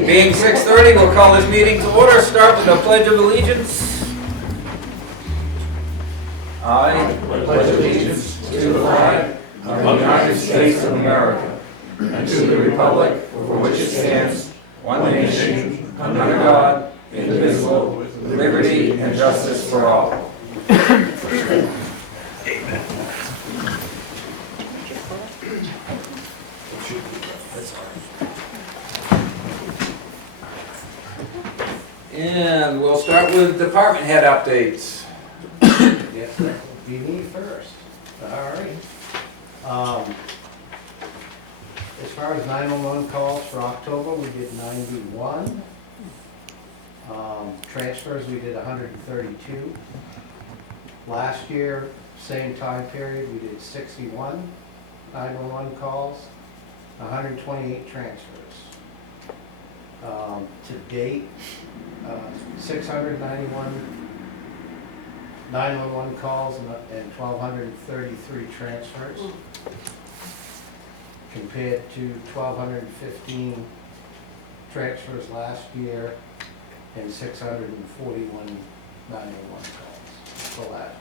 Okay, being 6:30, we'll call this meeting to order. Start with the Pledge of Allegiance. I pledge allegiance to the flag of the United States of America and to the republic for which it stands, one nation, under God, indivisible, with liberty and justice for all. And we'll start with department head updates. Yes, that would be me first. All right. As far as 911 calls for October, we did 91. Transfers, we did 132. Last year, same time period, we did 61 911 calls, 128 transfers. To date, 691 911 calls and 1,233 transfers, compared to 1,215 transfers last year and 641 911 calls for last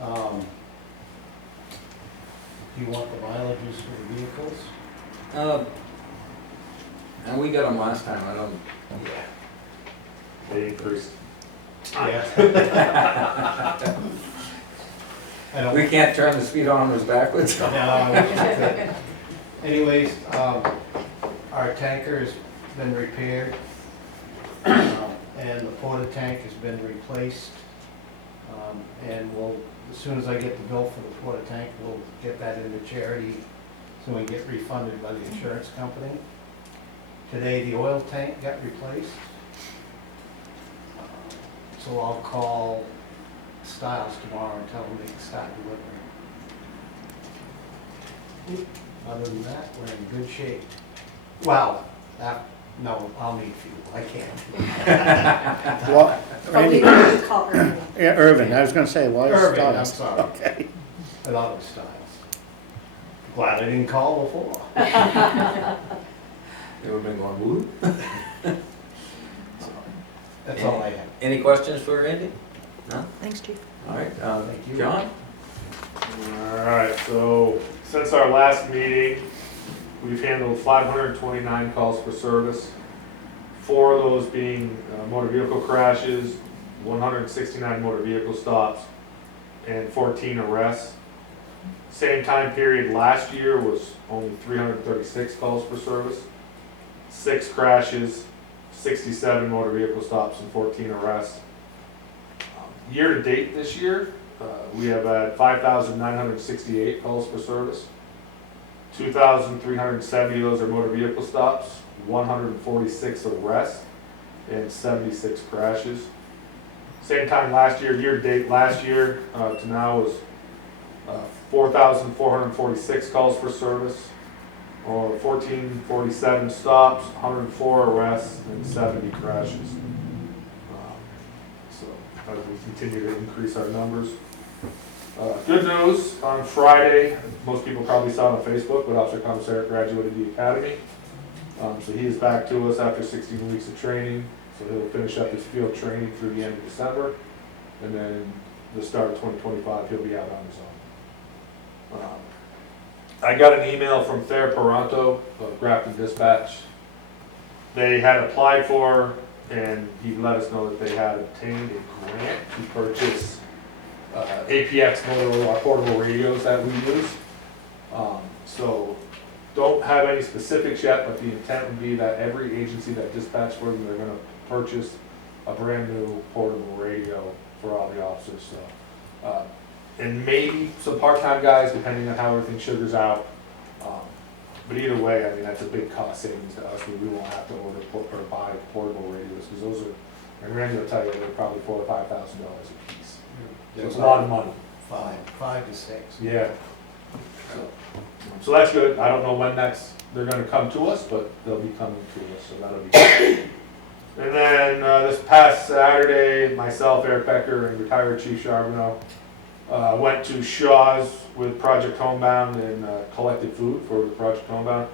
year. Do you want the mileages for the vehicles? And we got them last time, I don't. Yeah. They increased. Yeah. I don't. We can't turn the speedometers backwards. No, anyways, our tanker's been repaired, and the porta tank has been replaced. And as soon as I get the bill for the porta tank, we'll get that into charity so we get refunded by the insurance company. Today, the oil tank got replaced. So I'll call Stiles tomorrow and tell them they can start delivering. Other than that, we're in good shape. Well, no, I'll need fuel, I can't. Well, Oh, we Randy, call Irving. yeah, Irvin, I was gonna say, why is Irving, I'm Stiles? sorry. Okay. I thought it was Stiles. Glad I didn't call before. They would have been going woo. That's all I have. Any questions for Randy? No? Thanks, Chief. All right, Thank you. John? Alright, so since our last meeting, we've handled 529 calls for service. 4 of those being motor vehicle crashes, 169 motor vehicle stops, and 14 arrests. Same time period last year was only 336 calls for service, 6 crashes, 67 motor vehicle stops, and 14 arrests. Year to date this year, we have had 5,968 calls for service. 2,370 of those are motor vehicle stops, 146 arrests, and 76 crashes. Same time last year, year to date last year to now was 4,446 calls for service, or 1,447 stops, 104 arrests, and 70 crashes. So as we continue to increase our numbers. Good news, on Friday, most people probably saw it on Facebook, but Officer Commissariat graduated the academy. So he is back to us after 16 weeks of training. So he'll finish up his field training through the end of December. And then the start of 2025, he'll be out on his own. I got an email from Thayer Paranto of Grafton Dispatch. They had applied for, and he let us know that they had obtained a grant to purchase APX Motorola portable radios that we use. So don't have any specifics yet, but the intent would be that every agency that dispatched for them, they're going to purchase a brand new portable radio for all the officers. So, and maybe some part-time guys, depending on how everything sugars out. But either way, I mean, that's a big cost savings to us. We won't have to order or buy portable radios, because those are, and Randy will tell you, they're probably $4,000 to $5,000 a piece. So it's a lot of money. 5 to 6. Yeah. So that's good. I don't know when they're gonna come to us, but they'll be coming to us, so that'll be good. And then, this past Saturday, myself, Eric Becker, and retired Chief Charbonneau, went to Shaw's with Project Homebound and collected food for the Project Homebound.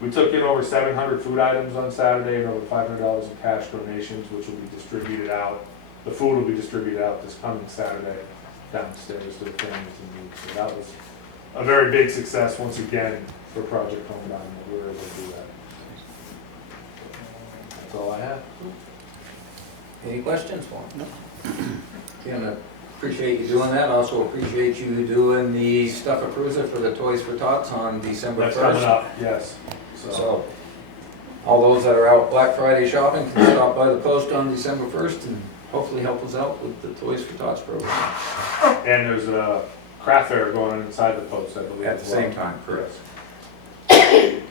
We took in over 700 food items on Saturday and over $500 in cash donations, which will be distributed out. The food will be distributed out this coming Saturday downstairs to the families in need. So that was a very big success once again for Project Hometown that we were able to do that. That's all I have. Any questions for him? Kim, I appreciate you doing that. Also appreciate you doing the stuff appraiser for the Toys for Tots on December 1st. That's coming up, yes. So, all those that are out Black Friday shopping can stop by the post on December 1st and hopefully help us out with the Toys for Tots program. And there's a craft fair going on inside the post, I believe. At the as well. same time, correct. Yes.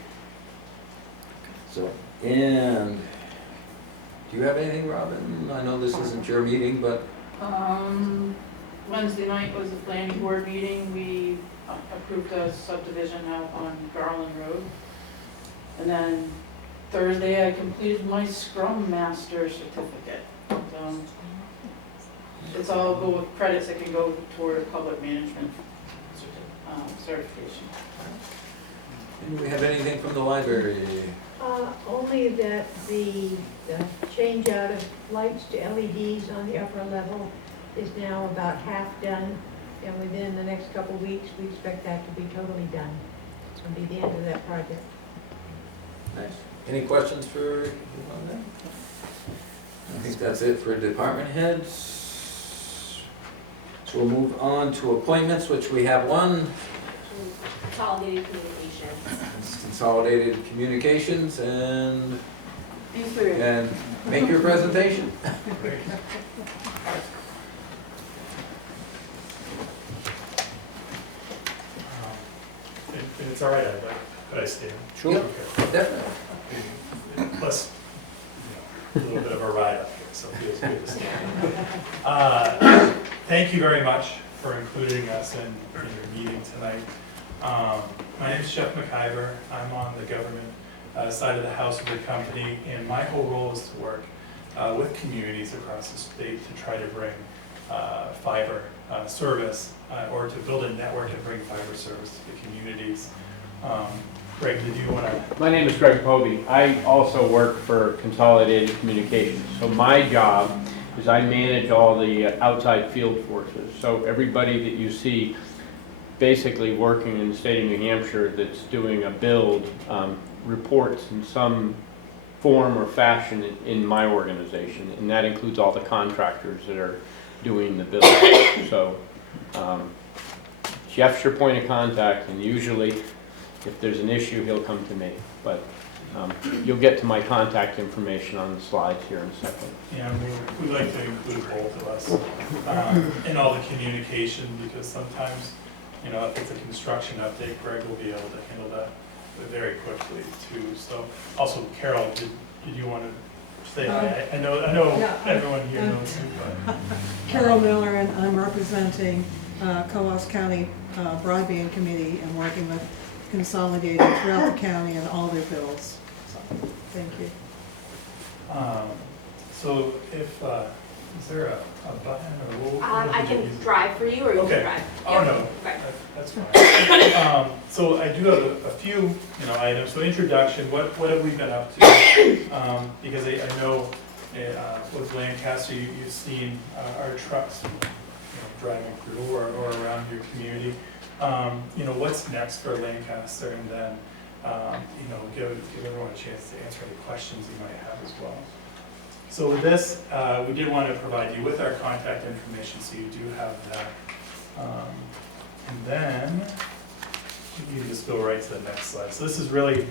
So, and, do you have anything, Robin? I know this isn't your meeting, but Wednesday night was the planning board meeting. We approved a subdivision out on Garland Road. And then Thursday, I completed my Scrum Master certificate. It's all go with credits that can go toward public management certification. do we have anything from the library? Only that the change out of lights to LEDs on the upper level is now about half done. And within the next couple of weeks, we expect that to be totally done. It'll be the end of that project. Nice. Any questions for you on that? I think that's it for department heads. So we'll move on to appointments, which we have one. Consolidated communications. It's Consolidated Communications and These three. make your presentation. If it's all right, could I stand? Sure. Yep, Okay. definitely. Plus, a little bit of a ride up here, so it feels good to stand. Thank you very much for including us in your meeting tonight. My name is Jeff McIver. I'm on the government side of the house of the company, and my whole role is to work with communities across the state to try to bring fiber service or to build a network and bring fiber service to the communities. Greg, did you want to? My name is Greg Povey. I also work for Consolidated Communications. So my job is I manage all the outside field forces. So everybody that you see basically working in the state of New Hampshire that's doing a build reports in some form or fashion in my organization. And that includes all the contractors that are doing the build. So Jeff's your point of contact, and usually if there's an issue, he'll come to me. But you'll get to my contact information on the slides here in a second. Yeah, we like to include both of us in all the communication, because sometimes, you know, if it's a construction update, Greg will be able to handle that very quickly too. So, also, Carol, did you want to say hi? I know Yeah, everyone here knows you, but. Carol Miller, and I'm representing Coos County Broadband Committee and working with Consolidated throughout the county and all their bills. So, thank you. So if, is there a button or what? I can drive for you, or you Okay. can drive. Oh, Yep. no, Okay. that's fine. So I do have a few, items. So introduction, what have we been up to? Because I know with Lancaster, you've seen our trucks, driving through or around your community. What's next for Lancaster, and then, give everyone a chance to answer any questions you might have as well. So with this, we did want to provide you with our contact information, so you do have that. And then, you can just go right to the next slide. So this is really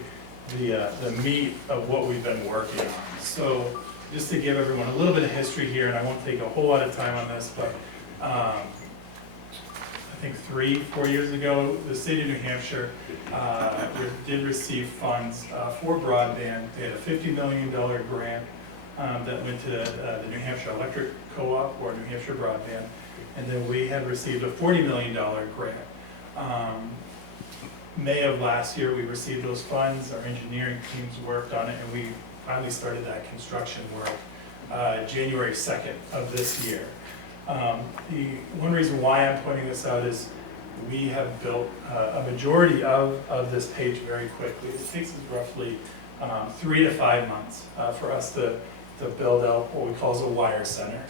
the meat of what we've been working on. So just to give everyone a little bit of history here, and I won't take a whole lot of time on this, but I think 3-4 years ago, the state of New Hampshire did receive funds for broadband. They had a $50 million grant that went to the New Hampshire Electric Co-op, or New Hampshire Broadband, and then we had received a $40 million grant. May of last year, we received those funds. Our engineering teams worked on it, and we finally started that construction work January 2nd of this year. The one reason why I'm pointing this out is we have built a majority of this page very quickly. It takes us roughly 3 to 5 months for us to build out what we call a wire center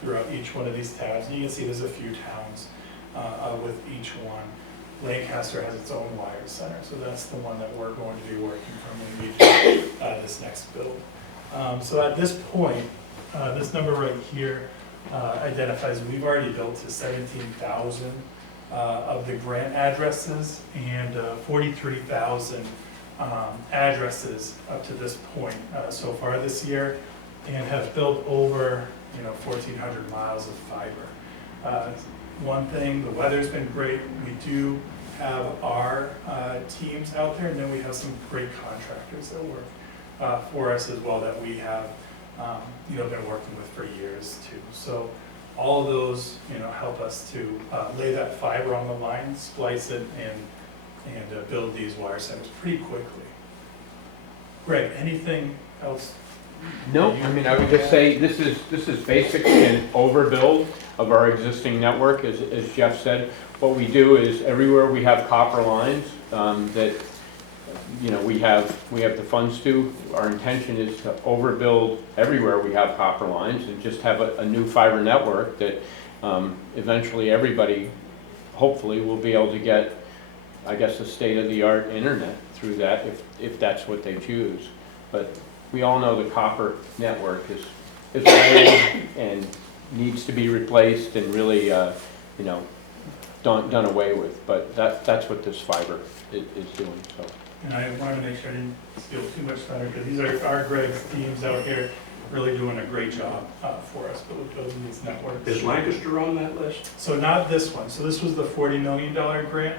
throughout each one of these tabs. And you can see there's a few towns with each one. Lancaster has its own wire center, so that's the one that we're going to be working from when we do this next build. So at this point, this number right here identifies we've already built to 17,000 of the grant addresses and 43,000 addresses up to this point so far this year, and have built over 1,400 miles of fiber. One thing, the weather's been great. We do have our teams out there, and then we have some great contractors that work for us as well that we have been working with for years too. So all of those help us to lay that fiber on the line, splice it, and build these wire centers pretty quickly. Greg, anything else? No, I mean, I would just say this is basically an overbuild of our existing network, as Jeff said. What we do is everywhere we have copper lines that we have the funds to, our intention is to overbuild everywhere we have copper lines and just have a new fiber network that eventually everybody hopefully will be able to get, I guess, a state-of-the-art internet through that if that's what they choose. But we all know the copper network is old and needs to be replaced and really done away with. But that's what this fiber is doing. So. And I wanted to make sure I didn't steal too much thunder, because these are our Greg's teams out here really doing a great job for us building these networks. Is Lancaster on that list? So not this one. So this was the $40 million grant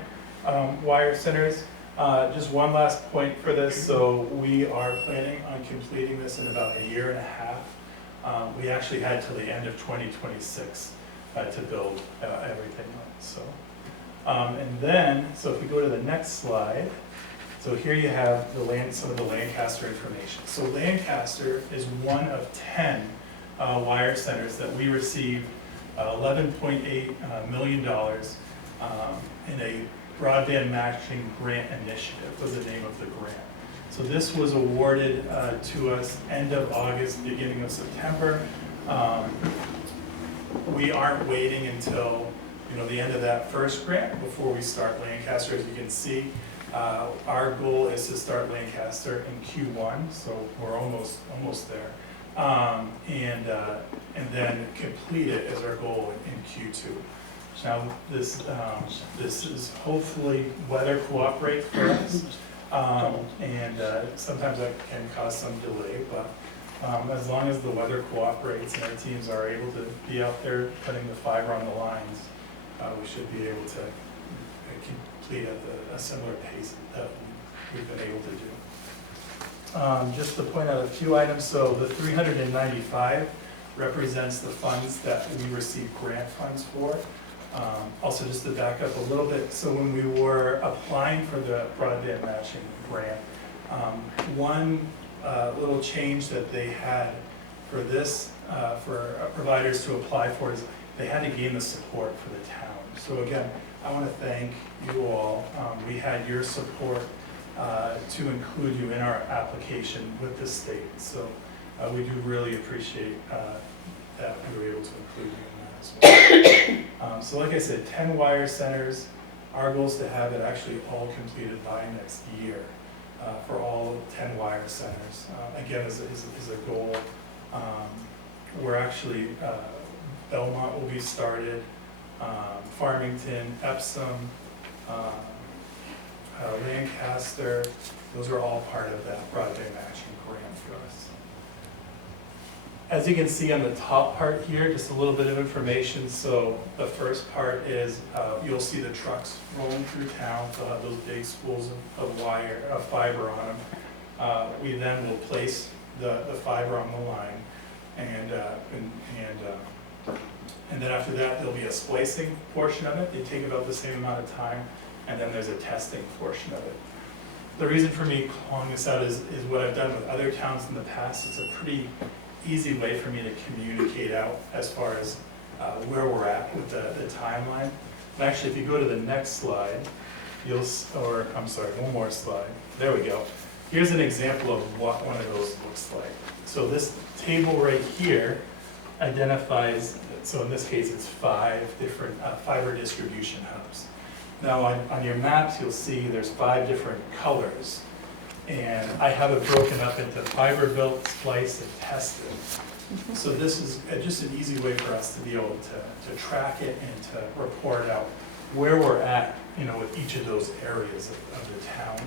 wire centers. Just one last point for this. So we are planning on completing this in about 1.5 years. We actually had till the end of 2026 to build everything up. So, and then, so if we go to the next slide, so here you have some of the Lancaster information. So Lancaster is one of 10 wire centers that we received $11.8 million in a broadband matching grant initiative was the name of the grant. So this was awarded to us end of August, beginning of September. We aren't waiting until the end of that first grant before we start Lancaster. As you can see, our goal is to start Lancaster in Q1, so we're almost there, and then complete it as our goal in Q2. Now this is hopefully weather cooperates for us, and sometimes that can cause some delay, but as long as the weather cooperates and our teams are able to be out there putting the fiber on the lines, we should be able to complete at a similar pace that we've been able to do. Just to point out a few items, so the 395 represents the funds that we receive grant funds for. Also, just to back up a little bit, so when we were applying for the broadband matching grant, one little change that they had for this, for providers to apply for, is they had to gain the support for the town. So again, I want to thank you all. We had your support to include you in our application with the state. So we do really appreciate that we were able to include you in that as well. So like I said, 10 wire centers. Our goal is to have it actually all completed by next year for all 10 wire centers. Again, is a goal. We're actually, Belmont will be started, Farmington, Epsom, Lancaster, those are all part of that broadband matching grant for us. As you can see on the top part here, just a little bit of information. So the first part is you'll see the trucks rolling through town. They'll have those big spools of fiber on them. We then will place the fiber on the line, and then after that there'll be a splicing portion of it. They take about the same amount of time, and then there's a testing portion of it. The reason for me calling this out is what I've done with other towns in the past. It's a pretty easy way for me to communicate out as far as where we're at with the timeline. And actually, if you go to the next slide, I'm sorry, one more slide. There we go. Here's an example of what one of those looks like. So this table right here identifies, so in this case, it's 5 different fiber distribution hubs. Now, on your maps, you'll see there's 5 different colors. And I have it broken up into fiber built, spliced, and tested. So this is just an easy way for us to be able to track it and to report out where we're at, with each of those areas of the town.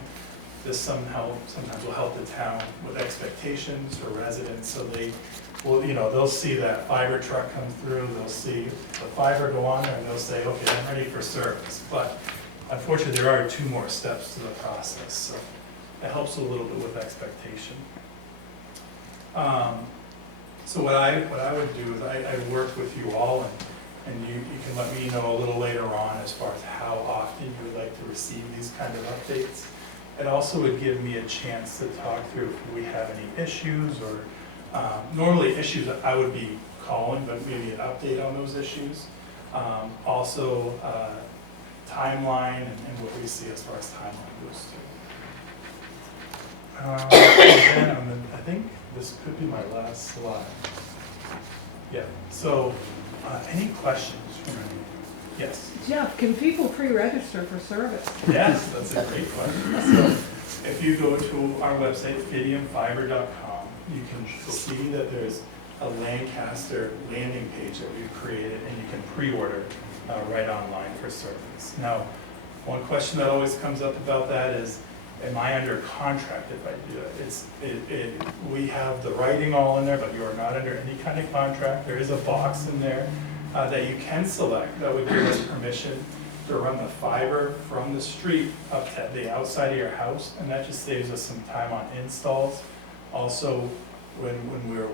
This sometimes will help the town with expectations for residents, so they will, they'll see that fiber truck come through, they'll see the fiber go on there, and they'll say, okay, I'm ready for service. But unfortunately, there are 2 more steps to the process, so it helps a little bit with expectation. So what I would do is I work with you all, and you can let me know a little later on as far as how often you would like to receive these kind of updates. It also would give me a chance to talk through if we have any issues, or normally issues that I would be calling, but maybe an update on those issues. Also, timeline and what we see as far as timeline goes too. And then I think this could be my last slide. Yeah, so any questions from anyone? Yes? Jeff, can people pre-register for service? Yes, that's a great question. So if you go to our website, fidiumfiber.com, you can see that there's a Lancaster landing page that we've created, and you can pre-order right online for service. Now, one question that always comes up about that is, am I under contract if I do it? We have the writing all in there, but you are not under any kind of contract. There is a box in there that you can select that would give us permission to run the fiber from the street up to the outside of your house, and that just saves us some time on installs. Also, when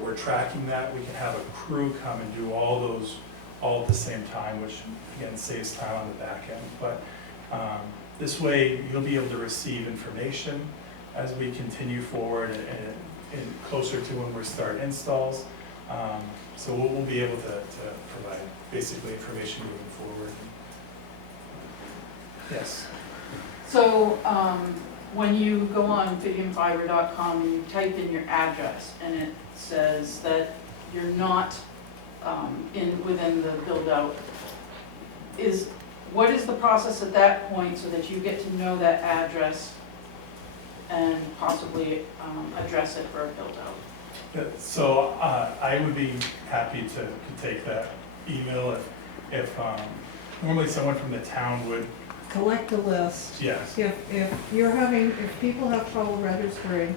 we're tracking that, we can have a crew come and do all those all at the same time, which again saves time on the back end. But this way, you'll be able to receive information as we continue forward and closer to when we start installs. So we'll be able to provide basically information moving forward. Yes. So, when you go on fidiumfiber.com and you type in your address, and it says that you're not within the build-out, what is the process at that point so that you get to know that address and possibly address it for a build-out? So I would be happy to take that email if normally someone from the town would. Collect a list. Yes. If people have trouble registering,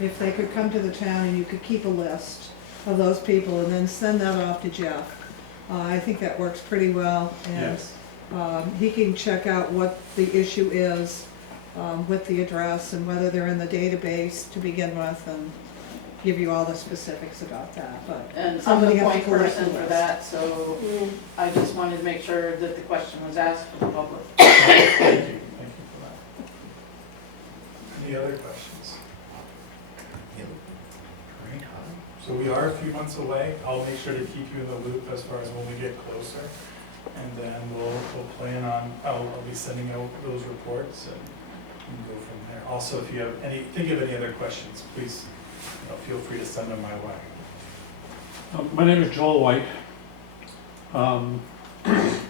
if they could come to the town and you could keep a list of those people and then send that off to Jeff. I think that works pretty well, and he can check out what the issue is with the address and whether they're in the database to begin with, and give you all the specifics about that. But And I'm the somebody has to point collect person the for list. that, so I just wanted to make sure that the question was asked for the public. Thank you for that. Any other questions? So we are a few months away. I'll make sure to keep you in the loop as far as when we get closer. And then we'll plan on, I'll be sending out those reports and go from there. Also, if you have think of any other questions, please feel free to send them my way. My name is Joel White.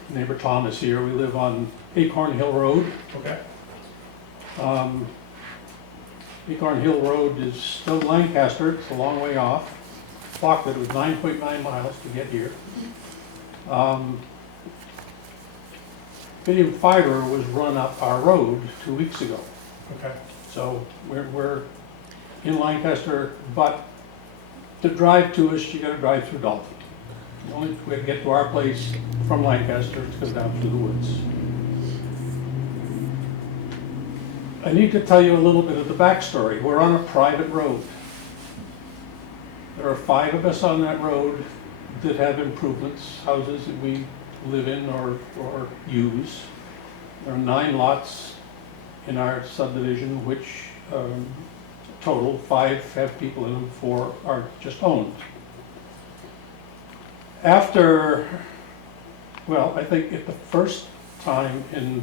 Neighbor Tom is here. We live on Acorn Hill Road. Okay. Acorn Hill Road is still Lancaster. It's a long way off. Clocked it was 9.9 miles to get here. Fidium fiber was run up our road 2 weeks ago. Okay. So we're in Lancaster, but to drive to us, you gotta drive through Dalton. The only way to get to our place from Lancaster is to go down through the woods. I need to tell you a little bit of the backstory. We're on a private road. There are 5 of us on that road that have improvements, houses that we live in or use. There are 9 lots in our subdivision, which total 5 have people in them, 4 are just owned. After, well, I think at the first time in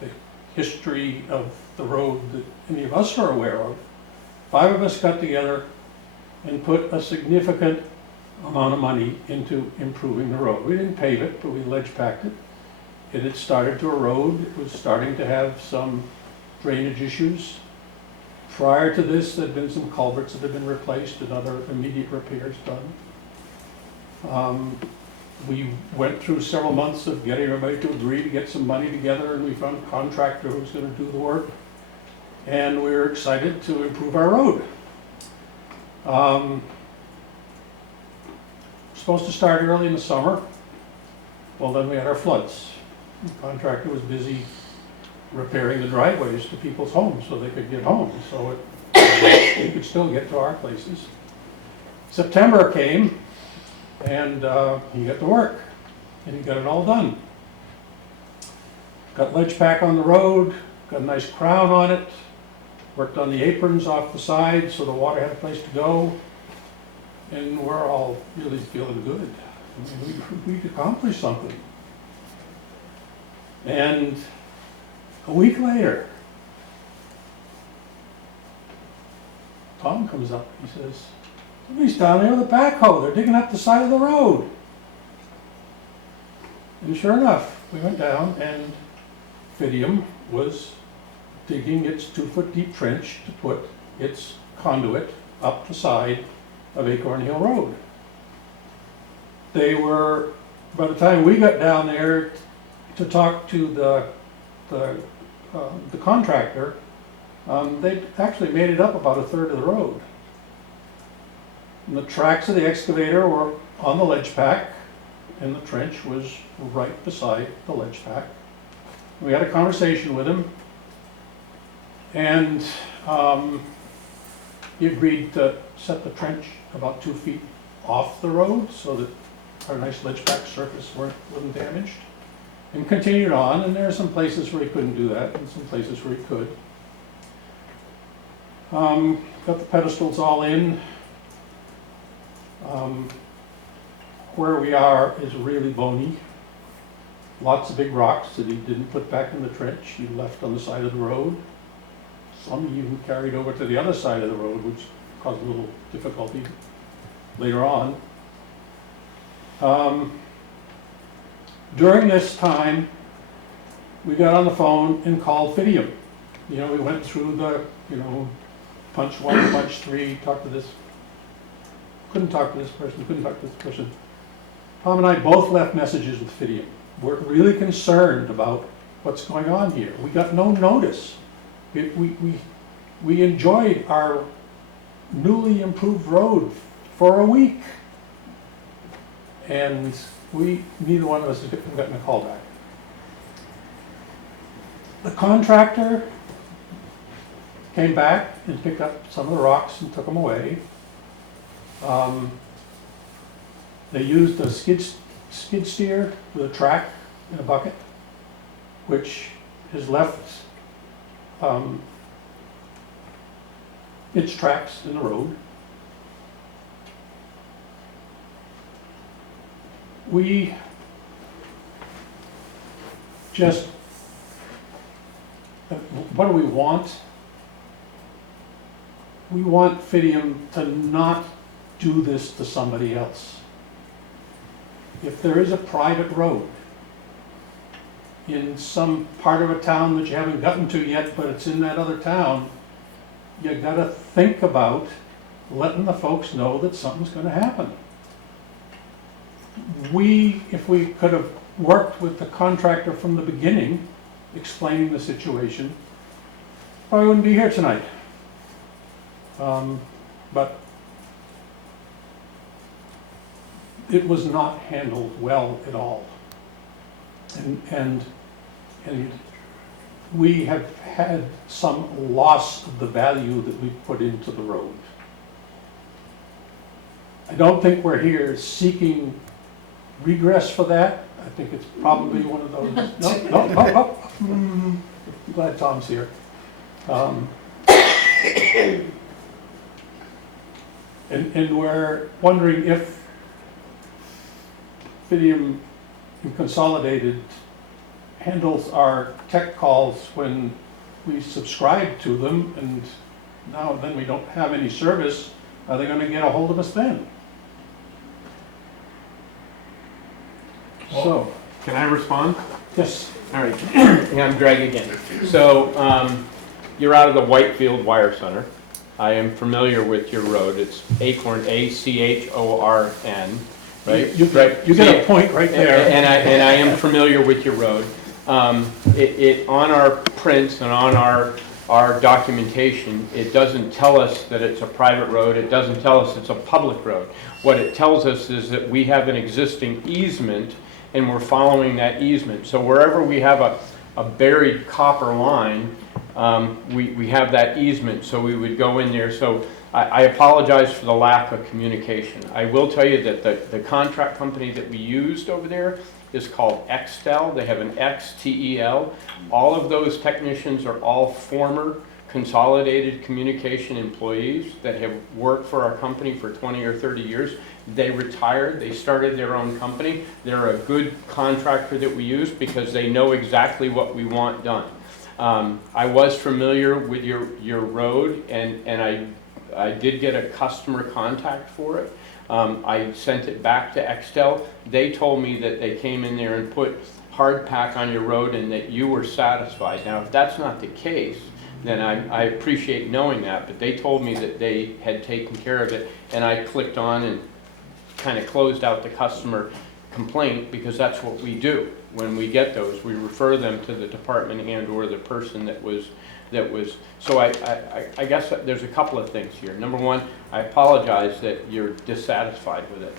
the history of the road that any of us are aware of. 5 of us got together and put a significant amount of money into improving the road. We didn't pave it, but we ledge packed it. It had started to erode. It was starting to have some drainage issues. Prior to this, there'd been some culverts that had been replaced and other immediate repairs done. We went through several months of getting everybody to agree to get some money together, and we found a contractor who was going to do the work. And we were excited to improve our road. Supposed to start early in the summer. Well, then we had our floods. The contractor was busy repairing the driveways to people's homes so they could get home, so we could still get to our places. September came, and he got to work, and he got it all done. Got ledge pack on the road, got a nice crown on it, worked on the aprons off the side so the water had a place to go, and we're all really feeling good. I mean, we'd accomplished something. And a week later, Tom comes up, he says, somebody's down there with a backhoe, they're digging up the side of the road. And sure enough, we went down and Fidium was digging its 2-foot deep trench to put its conduit up the side of Acorn Hill Road. They were, by the time we got down there to talk to the contractor, they'd actually made it up about a third of the road. And the tracks of the excavator were on the ledge pack, and the trench was right beside the ledge pack. We had a conversation with him, and he agreed to set the trench about 2 feet off the road so that our nice ledge pack surface wasn't damaged, and continued on. And there are some places where he couldn't do that and some places where he could. Got the pedestals all in. Where we are is really bony. Lots of big rocks that he didn't put back in the trench, he left on the side of the road. Some he even carried over to the other side of the road, which caused a little difficulty later on. During this time, we got on the phone and called Fidium. You know, we went through the, punch 1, punch 3, talk to this, couldn't talk to this person, couldn't talk to this person. Tom and I both left messages with Fidium. We're really concerned about what's going on here. We got no notice. We enjoyed our newly improved road for a week. And neither one of us has gotten a call back. The contractor came back and picked up some of the rocks and took them away. They used a skid steer with a track and a bucket, which has left its tracks in the road. We just, what do we want? We want Fidium to not do this to somebody else. If there is a private road in some part of a town that you haven't gotten to yet, but it's in that other town, you gotta think about letting the folks know that something's gonna happen. If we could have worked with the contractor from the beginning, explaining the situation, probably wouldn't be here tonight. But it was not handled well at all. And we have had some loss of the value that we put into the road. I don't think we're here seeking regress for that. I think it's probably one of those, no. I'm glad Tom's here. And we're wondering if Fidium and Consolidated handles our tech calls when we subscribe to them, and now then we don't have any service, are they gonna get a hold of us then? So, Can I respond? yes, All right, yeah, I'm Greg again. So, you're out of the Whitefield Wire Center. I am familiar with your road. It's Acorn, Achorn, right? you Right. get a point right there. And I am familiar with your road. On our prints and on our documentation, it doesn't tell us that it's a private road. It doesn't tell us it's a public road. What it tells us is that we have an existing easement and we're following that easement. So wherever we have a buried copper line, we have that easement, so we would go in there. So I apologize for the lack of communication. I will tell you that the contract company that we used over there is called Xtel. They have an XTEL. All of those technicians are all former Consolidated Communication employees that have worked for our company for 20 or 30 years. They retired, they started their own company. They're a good contractor that we use because they know exactly what we want done. I was familiar with your road, and I did get a customer contact for it. I sent it back to Xtel. They told me that they came in there and put hard pack on your road and that you were satisfied. Now, if that's not the case, then I appreciate knowing that, but they told me that they had taken care of it, and I clicked on and kind of closed out the customer complaint, because that's what we do. When we get those, we refer them to the department and or the person that was, so I guess there's a couple of things here. Number one, I apologize that you're dissatisfied with it.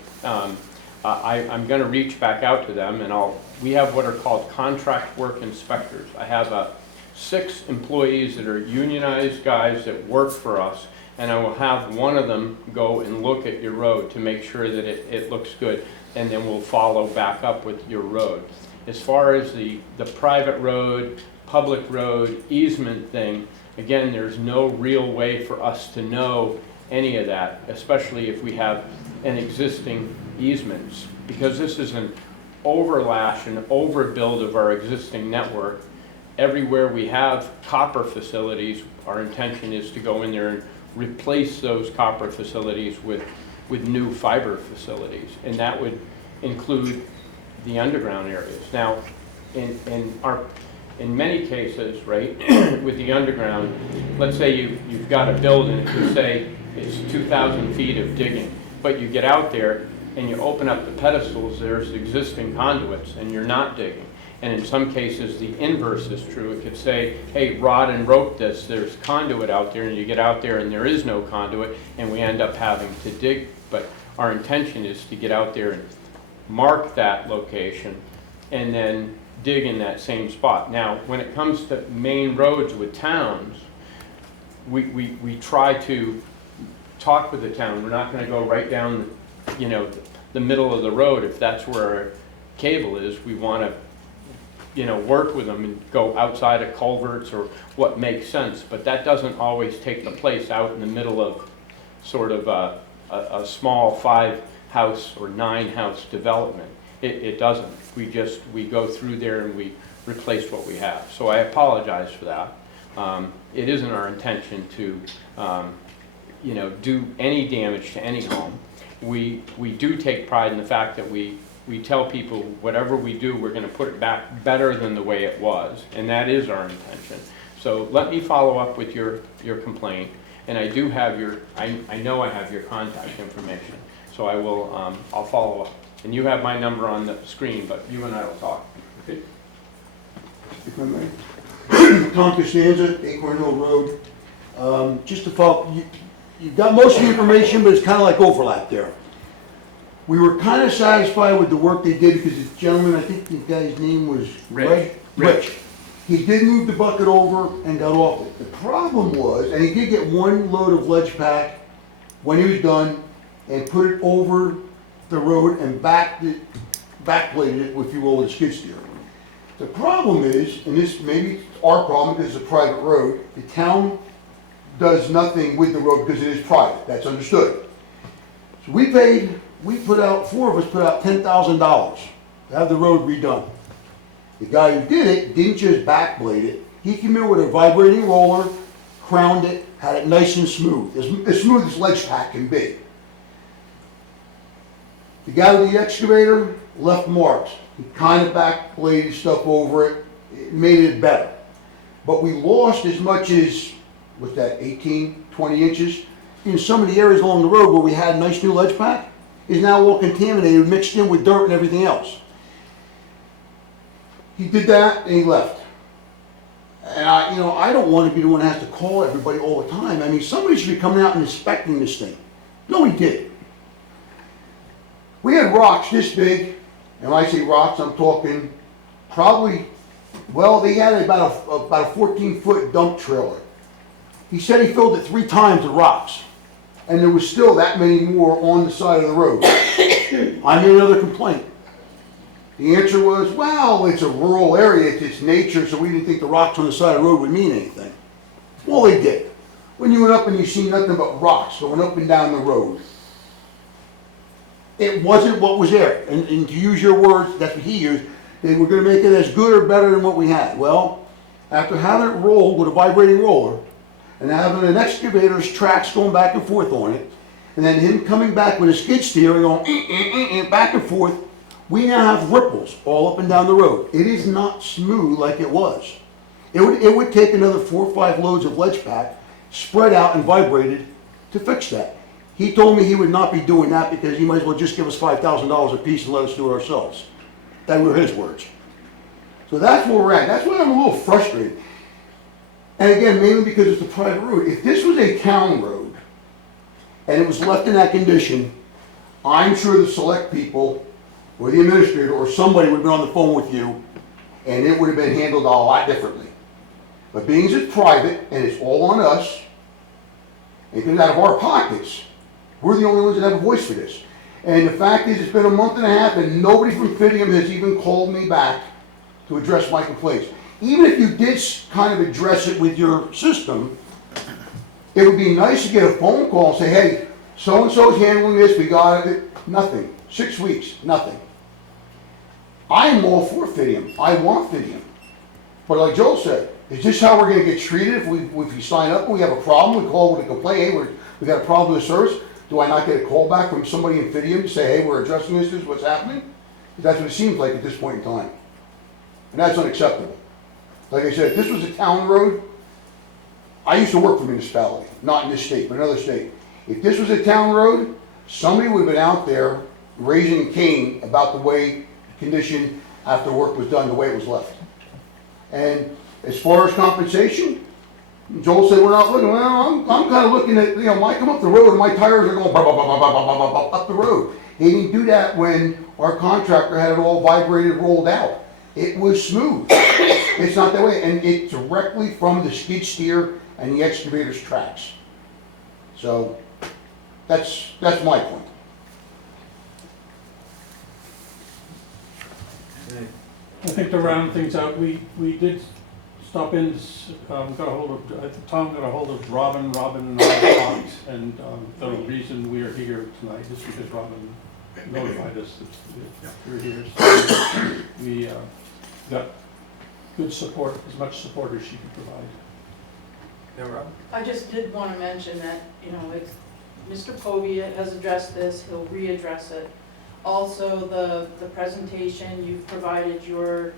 I'm gonna reach back out to them, and we have what are called contract work inspectors. I have 6 employees that are unionized guys that work for us, and I will have one of them go and look at your road to make sure that it looks good, and then we'll follow back up with your road. As far as the private road, public road, easement thing, again, there's no real way for us to know any of that, especially if we have an existing easement, because this is an overlash and overbuild of our existing network. Everywhere we have copper facilities, our intention is to go in there and replace those copper facilities with new fiber facilities, and that would include the underground areas. Now, in many cases, right, with the underground, let's say you've got a building, if you say it's 2,000 feet of digging, but you get out there and you open up the pedestals, there's existing conduits, and you're not digging. And in some cases, the inverse is true. It could say, hey, rod and rope this, there's conduit out there, and you get out there and there is no conduit, and we end up having to dig. But our intention is to get out there and mark that location and then dig in that same spot. Now, when it comes to main roads with towns, we try to talk with the town. We're not gonna go right down, the middle of the road. If that's where our cable is, we wanna work with them and go outside of culverts or what makes sense, but that doesn't always take the place out in the middle of sort of a small 5-house or 9-house development. It doesn't. We go through there and we replace what we have. So I apologize for that. It isn't our intention to do any damage to any home. We do take pride in the fact that we tell people whatever we do, we're going to put it back better than the way it was, and that is our intention. So let me follow up with your complaint, and I do have I know I have your contact information, so I will, I'll follow up. And you have my number on the screen, but you and I will talk. Okay? If I may. Tom Costanza, Acorn Hill Road. Just to follow, you've got most of the information, but it's kind of like overlap there. We were kind of satisfied with the work they did because the gentleman, I think the guy's name was Rich. He did move the bucket over and got off it. The problem was, and he did get one load of ledge pack when he was done and put it over the road and backplated it, if you will, with a skid steer. The problem is, and this maybe our problem because it's a private road, the town does nothing with the road because it is private. That's understood. So we put out, 4 of us put out $10,000 to have the road redone. The guy who did it didn't just backblade it, he came in with a vibrating roller, crowned it, had it nice and smooth, as smooth as ledge pack can be. The guy with the excavator left marks. He kind of backbladed stuff over it, it made it better. But we lost as much as, what's that, 18, 20 inches? In some of the areas along the road where we had nice new ledge pack, is now all contaminated, mixed in with dirt and everything else. He did that and he left. And I don't want to be the one that has to call everybody all the time. I mean, somebody should be coming out and inspecting this thing. Nobody did. We had rocks this big, and when I say rocks, I'm talking probably, well, they had about a 14-foot dump trailer. He said he filled it 3 times with rocks, and there was still that many more on the side of the road. I made another complaint. The answer was, well, it's a rural area, it's nature, so we didn't think the rocks on the side of the road would mean anything. Well, they did. When you went up and you see nothing but rocks going up and down the road, it wasn't what was there. And to use your words, that's what he used, they were going to make it as good or better than what we had. Well, after having it rolled with a vibrating roller, and having an excavator's tracks going back and forth on it, and then him coming back with a skid steer and going back and forth, we now have ripples all up and down the road. It is not smooth like it was. It would take another 4 or 5 loads of ledge pack, spread out and vibrated to fix that. He told me he would not be doing that because he might as well just give us $5,000 a piece and let us do it ourselves. That were his words. So that's where we're at. That's why I'm a little frustrated. And again, mainly because it's a private road. If this was a town road and it was left in that condition, I'm sure the select people or the administrator or somebody would have been on the phone with you and it would have been handled a lot differently. But being as it's private and it's all on us, it comes out of our pockets, we're the only ones that have a voice for this. And the fact is, it's been a month and a half and nobody from Fidium has even called me back to address my complaints. Even if you did kind of address it with your system, it would be nice to get a phone call and say, hey, so-and-so's handling this, we got it. Nothing. 6 weeks, nothing. I am all for Fidium. I want Fidium. But like Joel said, is this how we're going to get treated if we sign up and we have a problem, we call with a complaint, hey, we got a problem with the service? Do I not get a call back from somebody in Fidium to say, hey, we're addressing this is what's happening? That's what it seems like at this point in time. And that's unacceptable. Like I said, if this was a town road, I used to work for a municipality, not in this state, but another state. If this was a town road, somebody would have been out there raising Cain about the way the condition after work was done, the way it was left. And as far as compensation, Joel said we're not looking. Well, I'm kind of looking at, I come up the road and my tires are going up the road. He didn't do that when our contractor had it all vibrated, rolled out. It was smooth. It's not that way, and it's directly from the skid steer and the excavator's tracks. So that's my point. I think to round things out, we did stop in, Tom got a hold of Robin and I talked, and the reason we are here tonight is because Robin notified us that we're here. So we got good support, as much support as she could provide. Yeah, Rob? I just did want to mention that, it's, Mr. Povey has addressed this, he'll readdress it. Also, the presentation, you've provided your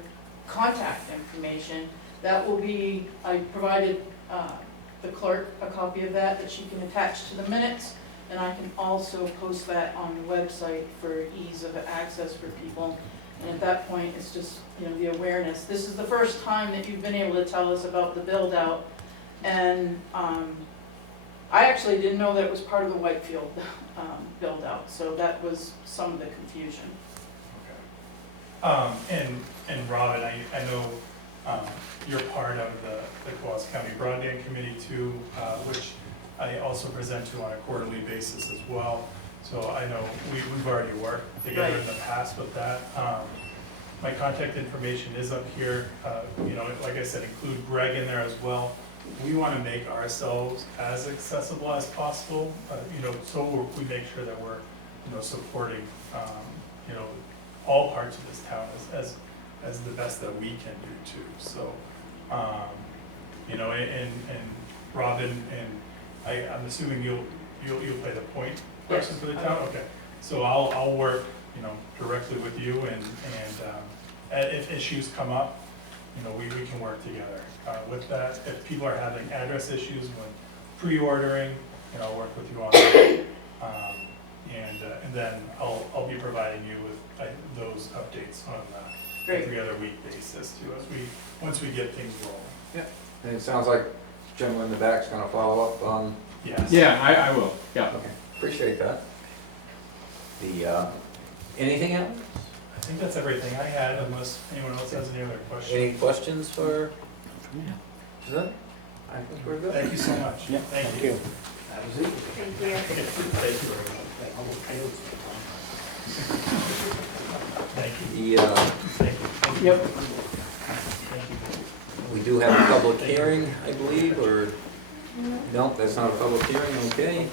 contact information. That will be, I provided the clerk a copy of that she can attach to the minutes, and I can also post that on the website for ease of access for people. And at that point, it's just, the awareness. This is the first time that you've been able to tell us about the build-out, and I actually didn't know that it was part of the Whitefield build-out, so that was some of the confusion. Okay. And Robin, I know you're part of the Coos County Broadband Committee too, which I also present to on a quarterly basis as well. So I know we've already worked together in the past with that. My contact information is up here. Like I said, include Greg in there as well. We want to make ourselves as accessible as possible, so we make sure that we're, supporting, all parts of this town as the best that we can do too. So, you know, and Robin, and I'm assuming you'll play the point person for the town? Okay, so I'll work, you know, directly with you, and if issues come up, you know, we can work together with that. If people are having address issues when pre-ordering, you know, I'll work with you on that. And then I'll be providing you with those updates on every other week basis too, once we get things rolling. And it sounds like the gentleman in the back's gonna follow up on. Yes. Yeah, I will, yeah. Okay, appreciate that. Anything else? I think that's everything I had, unless anyone else has any other questions. Any questions for? Is that? I think we're good. Thank you so much. Yeah, Thank you. Thank you. Thank you very much. Thank you. Thank you. Yep. Thank you. We do have a public hearing, I believe, or? No, that's not a public hearing, okay.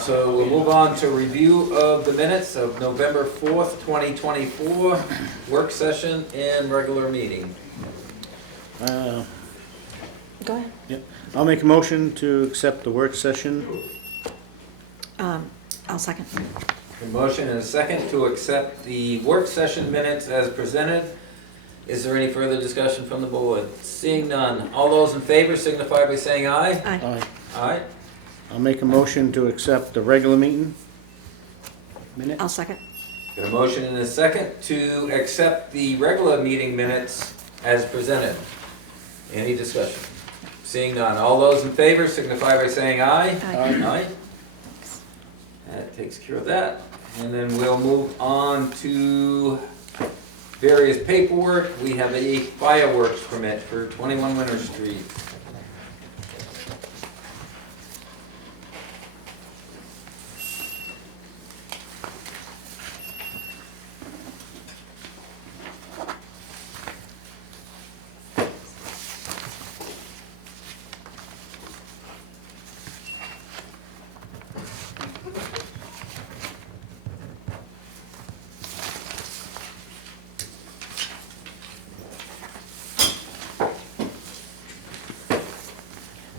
So we'll move on to review of the minutes of November 4th, 2024, work session and regular meeting. Uh, Go ahead. Yep. I'll make a motion to accept the work session. I'll second. A motion and a second to accept the work session minutes as presented. Is there any further discussion from the board? Seeing none, all those in favor signify by saying aye. Aye. Aye. Aye. I'll make a motion to accept the regular meeting minute. I'll second. Got a motion and a second to accept the regular meeting minutes as presented. Any discussion? Seeing none, all those in favor signify by saying aye. Aye. Aye. That takes care of that. And then we'll move on to various paperwork. We have a fireworks permit for 21 Winter Street.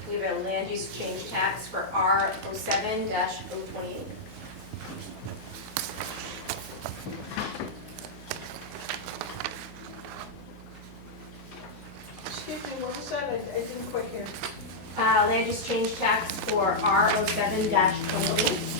We have a land use change tax for R07-028. Excuse me, what was that? I didn't quite hear. Land use change tax for R07-028.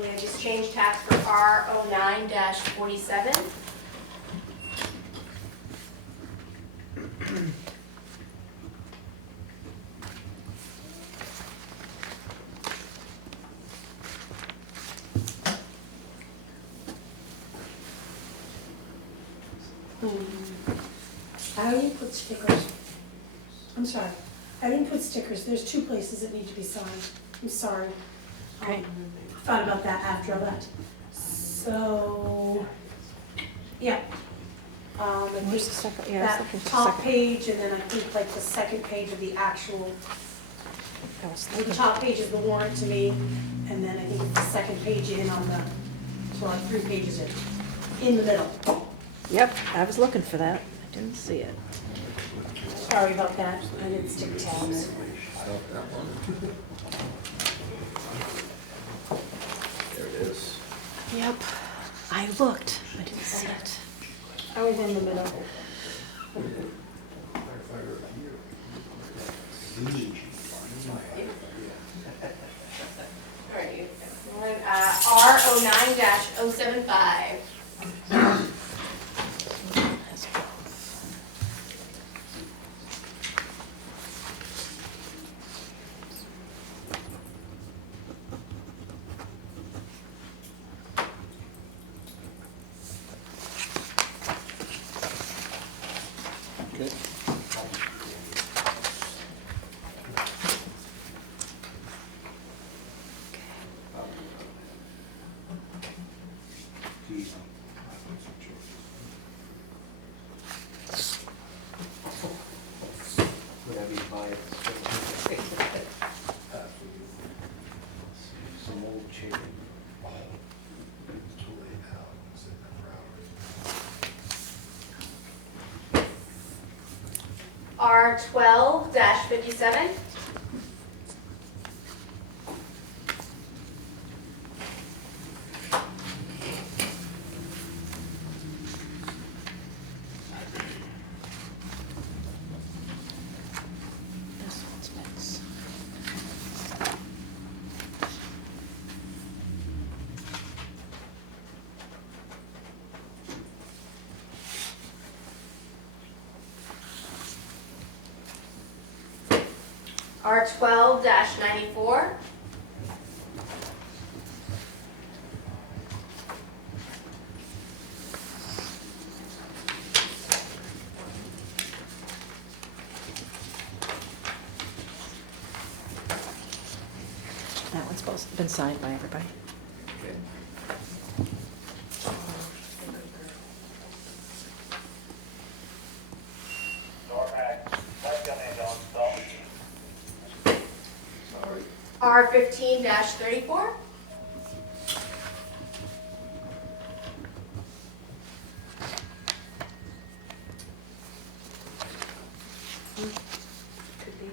Land use change tax for R09-47. I didn't put stickers. I'm sorry. I didn't put stickers. There's two places that need to be signed. I'm sorry. Okay. I thought about that after I left. So, yeah. I Where's the think second? Yeah, I was that looking for the top second. page, and then I think like the second page of the actual, I was the thinking. top page is the warrant to me, and then I think it's the second page in on the, so like 3 pages in the middle. Yep, I was looking for that. I didn't see it. Sorry about that. I didn't stick tabs. That one. There it is. Yep, I looked. I didn't see it. I was in the middle. Alright, R09-075. That's both. Okay. Some old chicken. R12-57. This one's been signed. R12-94. That one's supposed, been signed by everybody. R15-34. Could be.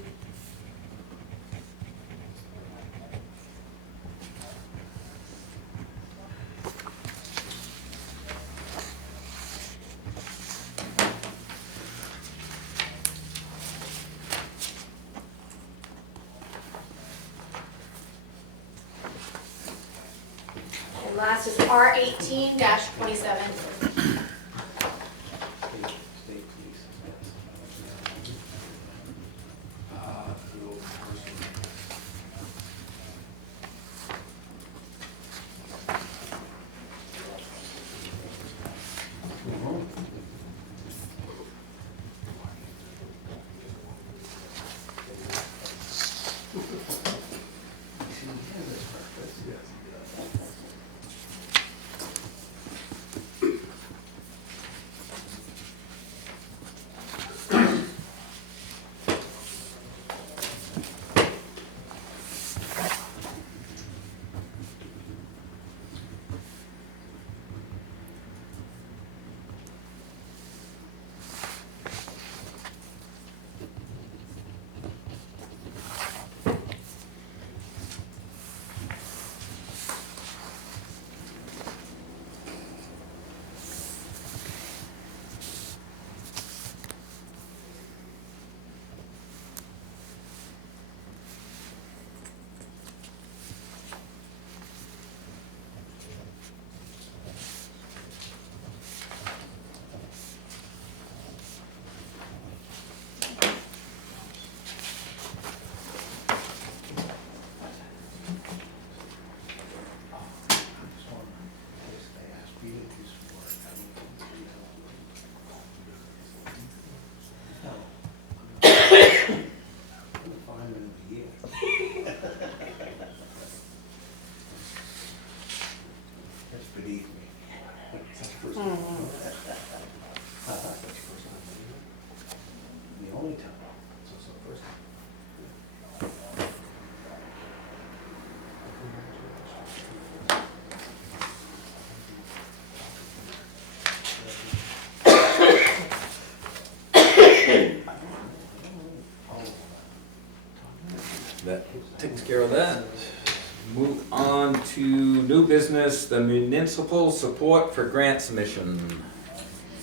And last is R18-27. That takes care of that. Move on to new business, the municipal support for grant submission.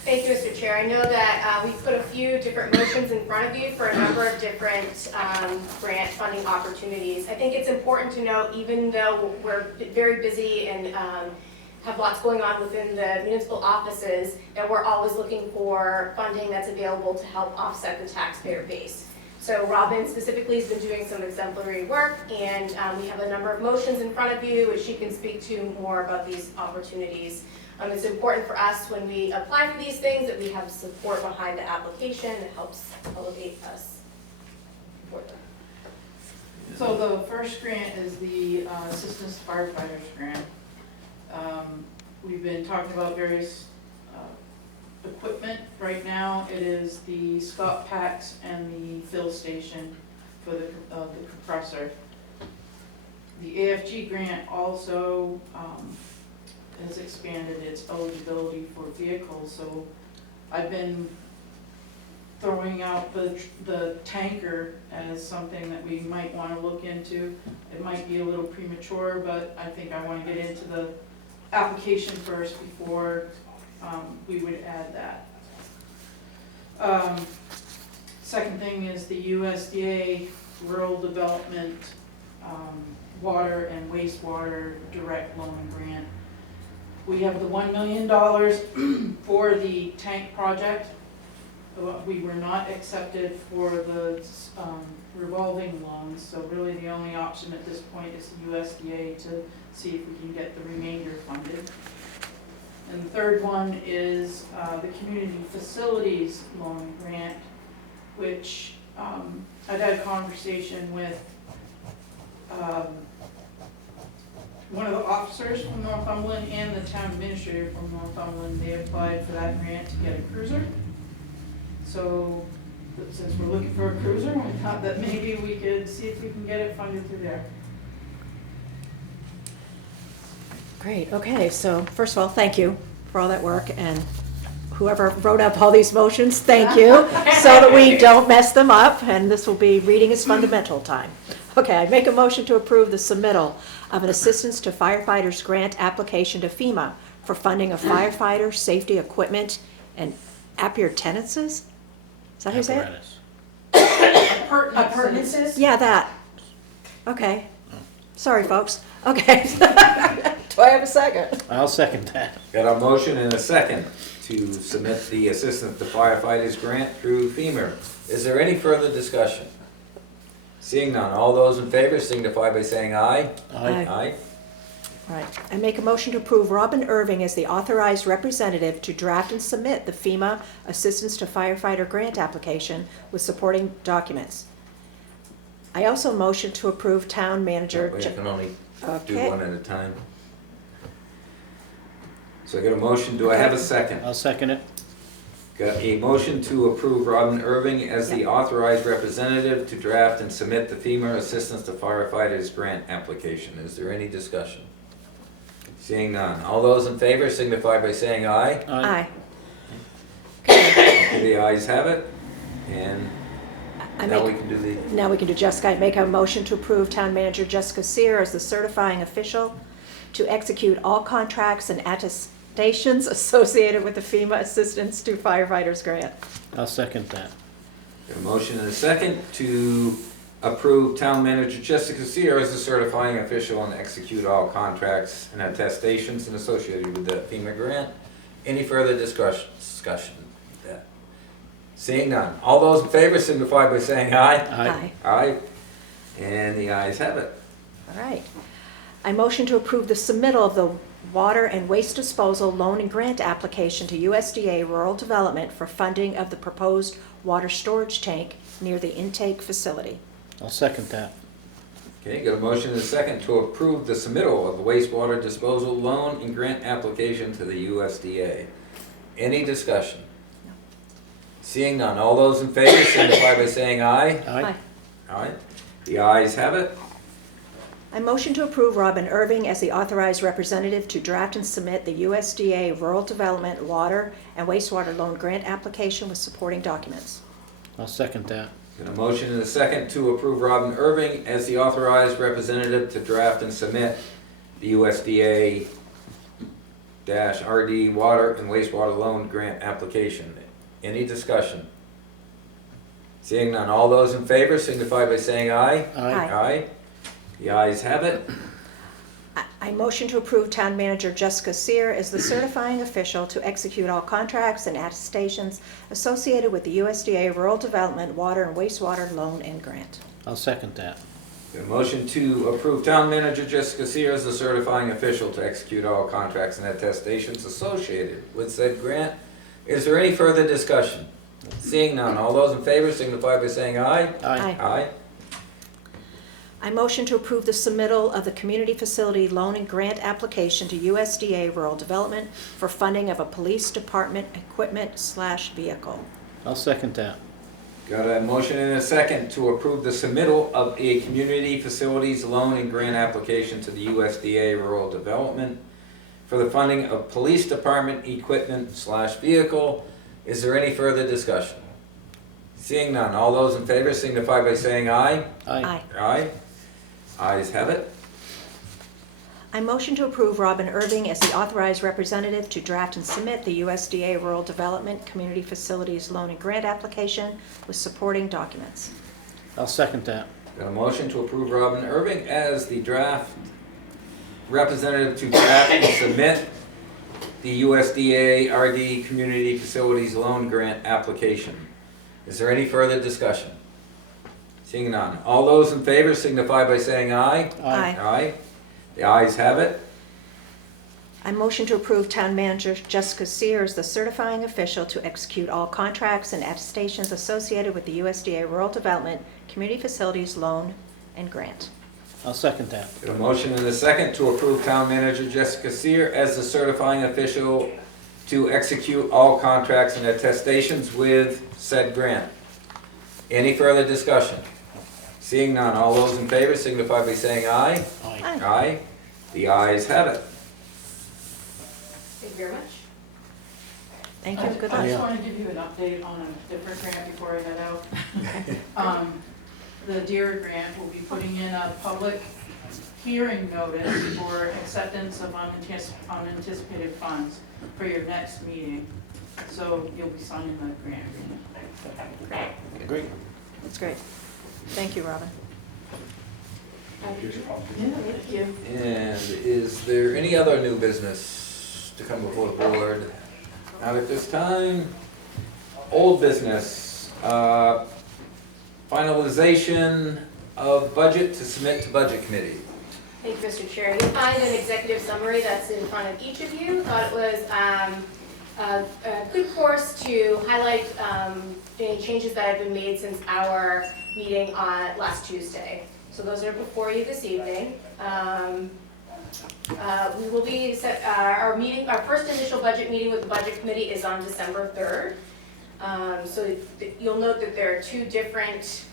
Thank you, Mr. Chair. I know that we put a few different motions in front of you for a number of different grant funding opportunities. I think it's important to note, even though we're very busy and have lots going on within the municipal offices, that we're always looking for funding that's available to help offset the taxpayer base. So Robin specifically has been doing some exemplary work, and we have a number of motions in front of you, which she can speak to more about these opportunities. It's important for us when we apply for these things that we have support behind the application. It helps elevate us for them. So the first grant is the Assistance Firefighters Grant. We've been talking about various equipment. Right now, it is the Scott packs and the fill station. for the compressor. The AFG grant also has expanded its eligibility for vehicles, so I've been throwing out the tanker as something that we might want to look into. It might be a little premature, but I think I want to get into the application first before we would add that. Second thing is the USDA Rural Development Water and Wastewater Direct Loan Grant. We have the $1 million for the tank project. We were not accepted for the revolving loans, so really the only option at this point is the USDA to see if we can get the remainder funded. And the third one is the Community Facilities Loan Grant, which I've had a conversation with one of the officers from Northumberland and the town administrator from Northumberland. They applied for that grant to get a cruiser. So since we're looking for a cruiser, we thought that maybe we could see if we can get it funded through there. Great, okay, so first of all, thank you for all that work, and whoever wrote up all these motions, thank you, so that we don't mess them up, and this will be reading is fundamental time. Okay, I make a motion to approve the submittal of an Assistance to Firefighters Grant application to FEMA for funding of firefighter safety equipment and appurtenances? Is that how you say it? Appurtenances? Yeah, that. Okay. Sorry, folks. Okay. Do I have a second? I'll second that. Got a motion and a second to submit the Assistance to Firefighters Grant through FEMA. Is there any further discussion? Seeing none, all those in favor signify by saying aye. Aye. Aye. All right. I make a motion to approve Robin Irving as the authorized representative to draft and submit the FEMA Assistance to Firefighter Grant application with supporting documents. I also motion to approve town manager. We can only do Okay. one at a time. So I got a motion, do I have a second? I'll second it. Got a motion to approve Robin Irving as the authorized representative to draft and submit the FEMA Assistance to Firefighters Grant application. Is there any discussion? Seeing none. All those in favor signify by saying aye. Aye. The ayes have it. And I now we make, can do the, now we can do Jessica. I make a motion to approve town manager Jessica Sear as the certifying official to execute all contracts and attestations associated with the FEMA Assistance to Firefighters Grant. I'll second that. got a motion and a second to approve town manager Jessica Sear as the certifying official and execute all contracts and attestations and associated with the FEMA grant. Any further discussion? With that? Seeing none. All those in favor signify by saying aye. Aye. Aye. And the ayes have it. All right. I motion to approve the submittal of the water and waste disposal loan and grant application to USDA Rural Development for funding of the proposed water storage tank near the intake facility. I'll second that. Okay, got a motion and a second to approve the submittal of the wastewater disposal loan and grant application to the USDA. Any discussion? No. Seeing none, all those in favor signify by saying aye. Aye. Aye. The ayes have it. I motion to approve Robin Irving as the authorized representative to draft and submit the USDA Rural Development Water and Wastewater Loan Grant application with supporting documents. I'll second that. Got a motion and a second to approve Robin Irving as the authorized representative to draft and submit the USDA RD Water and Wastewater Loan Grant application. Any discussion? Seeing none, all those in favor signify by saying aye. Aye. Aye. The ayes have it. I motion to approve town manager Jessica Sear as the certifying official to execute all contracts and attestations associated with the USDA Rural Development Water and Wastewater Loan and Grant. I'll second that. Got a motion to approve town manager Jessica Sear as the certifying official to execute all contracts and attestations associated with said grant. Is there any further discussion? Seeing none, all those in favor signify by saying aye. Aye. Aye. I motion to approve the submittal of the community facility loan and grant application to USDA Rural Development for funding of a police department equipment/vehicle. I'll second that. Got a motion and a second to approve the submittal of a community facilities loan and grant application to the USDA Rural Development for the funding of police department equipment/vehicle. Is there any further discussion? Seeing none, all those in favor signify by saying aye. Aye. Aye. Ayes have it. I motion to approve Robin Irving as the authorized representative to draft and submit the USDA Rural Development Community Facilities Loan and Grant application with supporting documents. I'll second that. Got a motion to approve Robin Irving as the draft representative to draft and submit the USDA RD Community Facilities Loan Grant application. Is there any further discussion? Seeing none. All those in favor signify by saying aye. Aye. Aye. The ayes have it. I motion to approve Town Manager Jessica Sear as the certifying official to execute all contracts and attestations associated with the USDA Rural Development Community Facilities Loan and Grant. I'll second that. Got a motion and a second to approve Town Manager Jessica Sear as the certifying official to execute all contracts and attestations with said grant. Any further discussion? Seeing none, all those in favor signify by saying aye. Aye. Aye. The ayes have it. Thank you very much. Thank you, good I luck. just want to give you an update on a different grant before I head out. The DEER grant will be putting in a public hearing notice for acceptance of unanticipated funds for your next meeting. So you'll be signing that grant. Great. That's great. Thank you, Robin. Here's your copy. Yeah, thank you. And is there any other new business to come before the board? Not at this time. Old business, finalization of budget to submit to budget committee. Thank you, Mr. Chair. You'll find an executive summary that's in front of each of you. Thought it was a good course to highlight any changes that have been made since our meeting on last Tuesday. So those are before you this evening. We will be our first initial budget meeting with the budget committee is on December 3rd. So you'll note that there are two different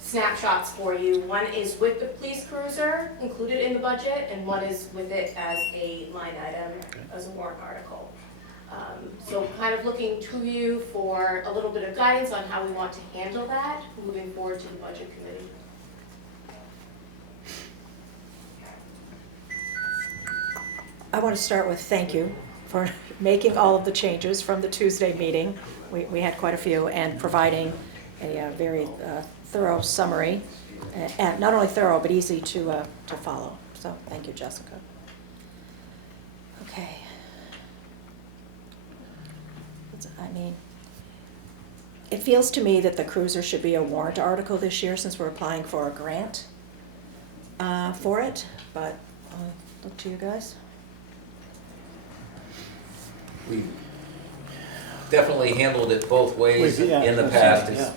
snapshots for you. One is with the police cruiser included in the budget, and one is with it as a line item, as a warrant article. So kind of looking to you for a little bit of guidance on how we want to handle that moving forward to the budget committee. I want to start with thank you for making all of the changes from the Tuesday meeting. We had quite a few, and providing a very thorough summary, and not only thorough, but easy to follow. So thank you, Jessica. Okay. I mean, it feels to me that the cruiser should be a warrant article this year since we're applying for a grant for it, but I'll look to you guys. We definitely handled it both ways Yeah, in the that's past. right, It's yeah.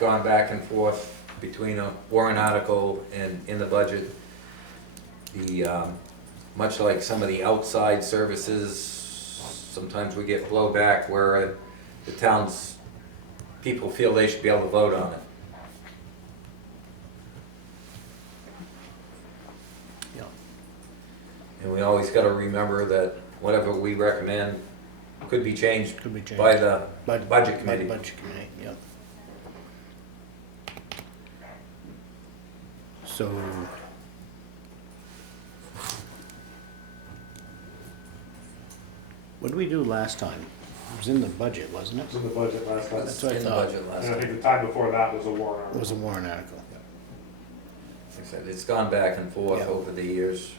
gone back and forth between a warrant article and in the budget. Much like some of the outside services, sometimes we get blowback where the town's people feel they should be able to vote on it. Yeah. And we always gotta remember that whatever we recommend could be changed Could be changed. by the Budget committee. Budget committee, yeah. So, what did we do last time? It was in the budget, wasn't it? It's in the budget last time. That's what I In the thought. budget last And I time. think the time before that was a warrant It article. was a warrant article. Like I said, it's gone back and forth Yeah. over the years.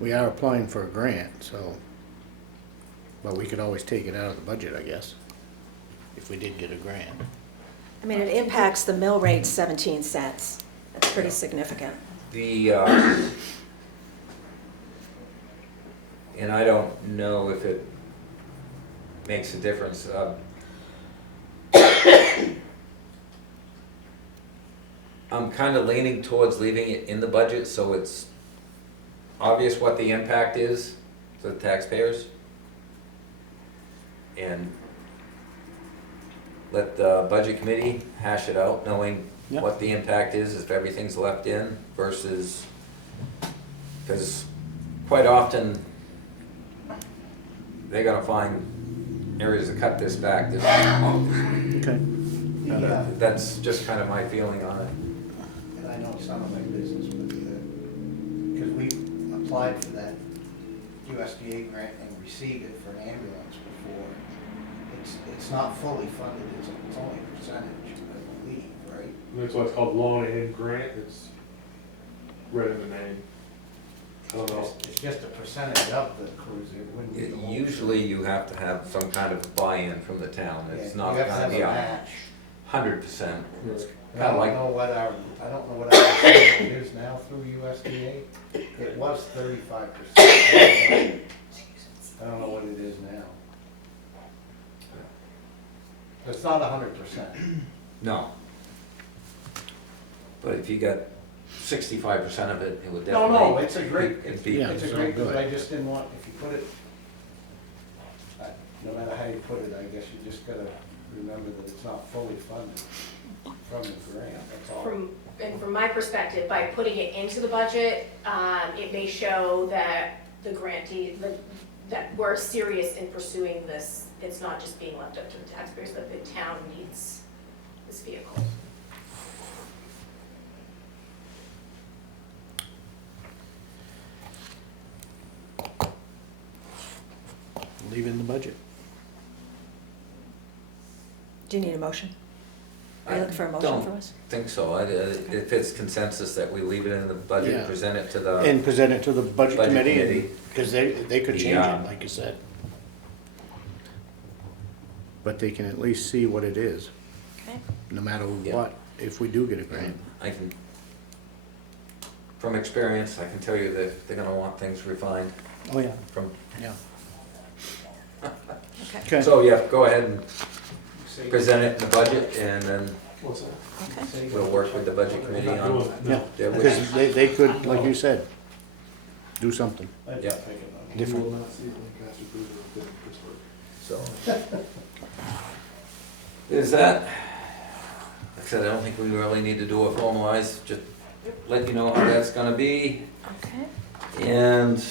We are applying for a grant, so, but we could always take it out of the budget, I guess, if we did get a grant. I mean, it impacts the mill rate 17 cents. That's pretty significant. And I don't know if it makes a difference. I'm kind of leaning towards leaving it in the budget so it's obvious what the impact is to the taxpayers. And let the budget committee hash it out, knowing Yep. what the impact is if everything's left in versus, because quite often they're gonna find areas to cut this back. Okay. Yeah, That's just kind of my feeling on it. and I know some of my business, but, because we applied for that USDA grant and received it for an ambulance before. It's not fully funded, it's only a percentage, I believe, right? That's why it's called loan aid grant, it's right in the name. I don't know. It's just a percentage of the cruiser, it wouldn't be the whole. Usually you have to have some kind of buy-in from the town. It's Yeah, not you have to gonna have be a 100%. It's I kind of don't like, know what our percentage is now through USDA. It was 35%. I don't know what it is now. It's not 100%. no. But if you got 65% of it, it would No, definitely. no, it's a great, It'd be, Yeah. it's a great, but I just didn't want, if you put it, no matter how you put it, I guess you just gotta remember that it's not fully funded from the grant, that's all. From my perspective, by putting it into the budget, it may show that the grantee, that we're serious in pursuing this. It's not just being left up to the taxpayers, that the town needs this vehicle. Leave it in the budget. Do you need a motion? Are you looking for a motion from us? think so. If it's consensus that we leave it in the budget, Yeah. present it to the. And present it to the budget Budget committee, committee. because they could change Yeah. it, like you said. But they can at least see what it is, Okay. no matter Yeah. what, if we do get a grant. I can, from experience, I can tell you that they're gonna want things refined Oh, yeah. from, Yeah. Okay, Okay. so yeah, go ahead and present it in the budget and then What's that? okay. we'll work with the budget committee on. Yeah, their because wishes. they could, like you said, do something Yeah. different. You will not see Lancaster Cruiser within Pittsburgh. So. Is that, like I said, I don't think we really need to do a formalized, just let you know how that's gonna be. Okay. And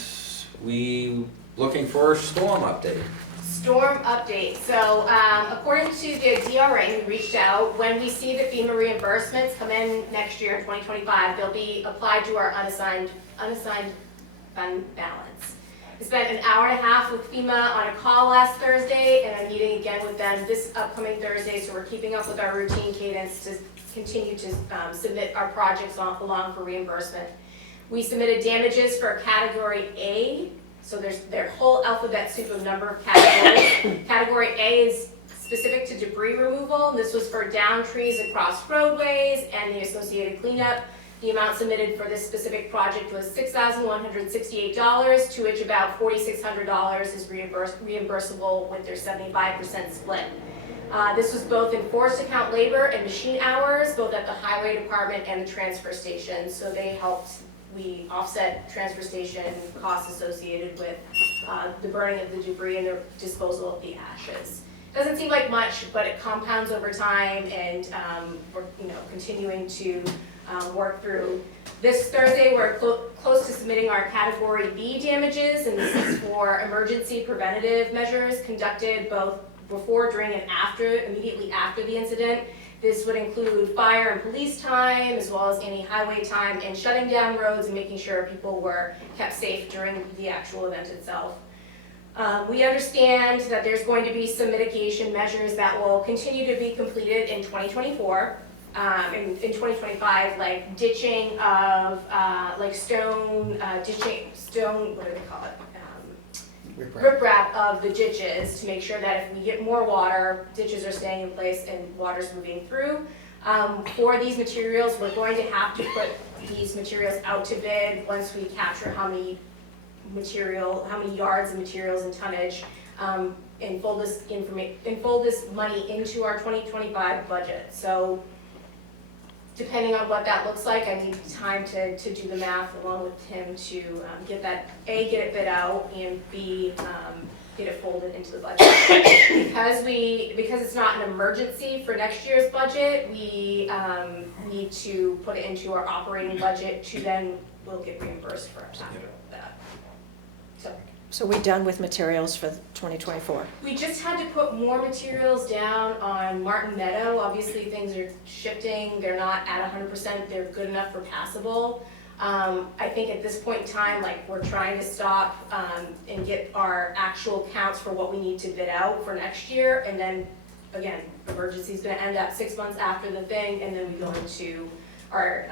we looking for a storm update. Storm update, so according to the DRA, we reached out, when we see the FEMA reimbursements come in next year in 2025, they'll be applied to our unassigned fund balance. We spent an hour and a half with FEMA on a call last Thursday, and I'm meeting again with them this upcoming Thursday, so we're keeping up with our routine cadence to continue to submit our projects along for reimbursement. We submitted damages for category A, so there's their whole alphabet soup of number of categories. Category A is specific to debris removal. This was for downed trees across roadways and the associated cleanup. The amount submitted for this specific project was $6,168, to which about $4,600 is reimbursable with their 75% split. This was both in forced account labor and machine hours, both at the highway department and the transfer station. So they helped, we offset transfer station costs associated with the burning of the debris and the disposal of the ashes. Doesn't seem like much, but it compounds over time, and we're continuing to work through. This Thursday, we're close to submitting our Category B damages, and this is for emergency preventative measures conducted both before, during, and immediately after the incident. This would include fire and police time, as well as any highway time, and shutting down roads and making sure people were kept safe during the actual event itself. We understand that there's going to be some mitigation measures that will continue to be completed in 2024. In 2025, like ditching of stone, what do they call it? Riprap of the ditches, to make sure that if we get more water, ditches are staying in place and water's moving through. For these materials, we're going to have to put these materials out to bid once we capture how many yards of materials and tonnage, and fold this money into our 2025 budget. So depending on what that looks like, I need time to do the math along with him to get that, A, get it bid out, and B, get it folded into the budget. Because it's not an emergency for next year's budget, we need to put it into our operating budget to then we'll get reimbursed for after that. So we done with materials for 2024? We just had to put more materials down on Martin Meadow. Obviously, things are shifting. They're not at 100%. They're good enough for passable. I think at this point in time, like, we're trying to stop and get our actual counts for what we need to bid out for next year. And then, again, emergency is going to end up 6 months after the thing, and then we go into our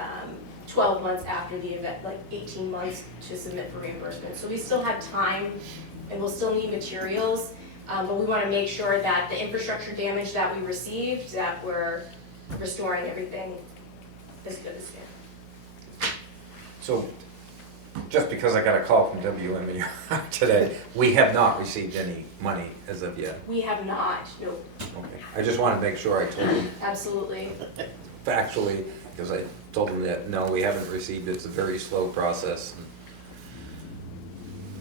12 months after the event, like 18 months to submit for reimbursement. So we still have time, and we'll still need materials, but we want to make sure that the infrastructure damage that we received, that we're restoring everything as good as can. So, just because I got a call from WME today, we have not received any money as of yet. We have not, no, Okay. I just want to make sure I told you absolutely. factually, because I told them that, no, we haven't received it. It's a very slow process.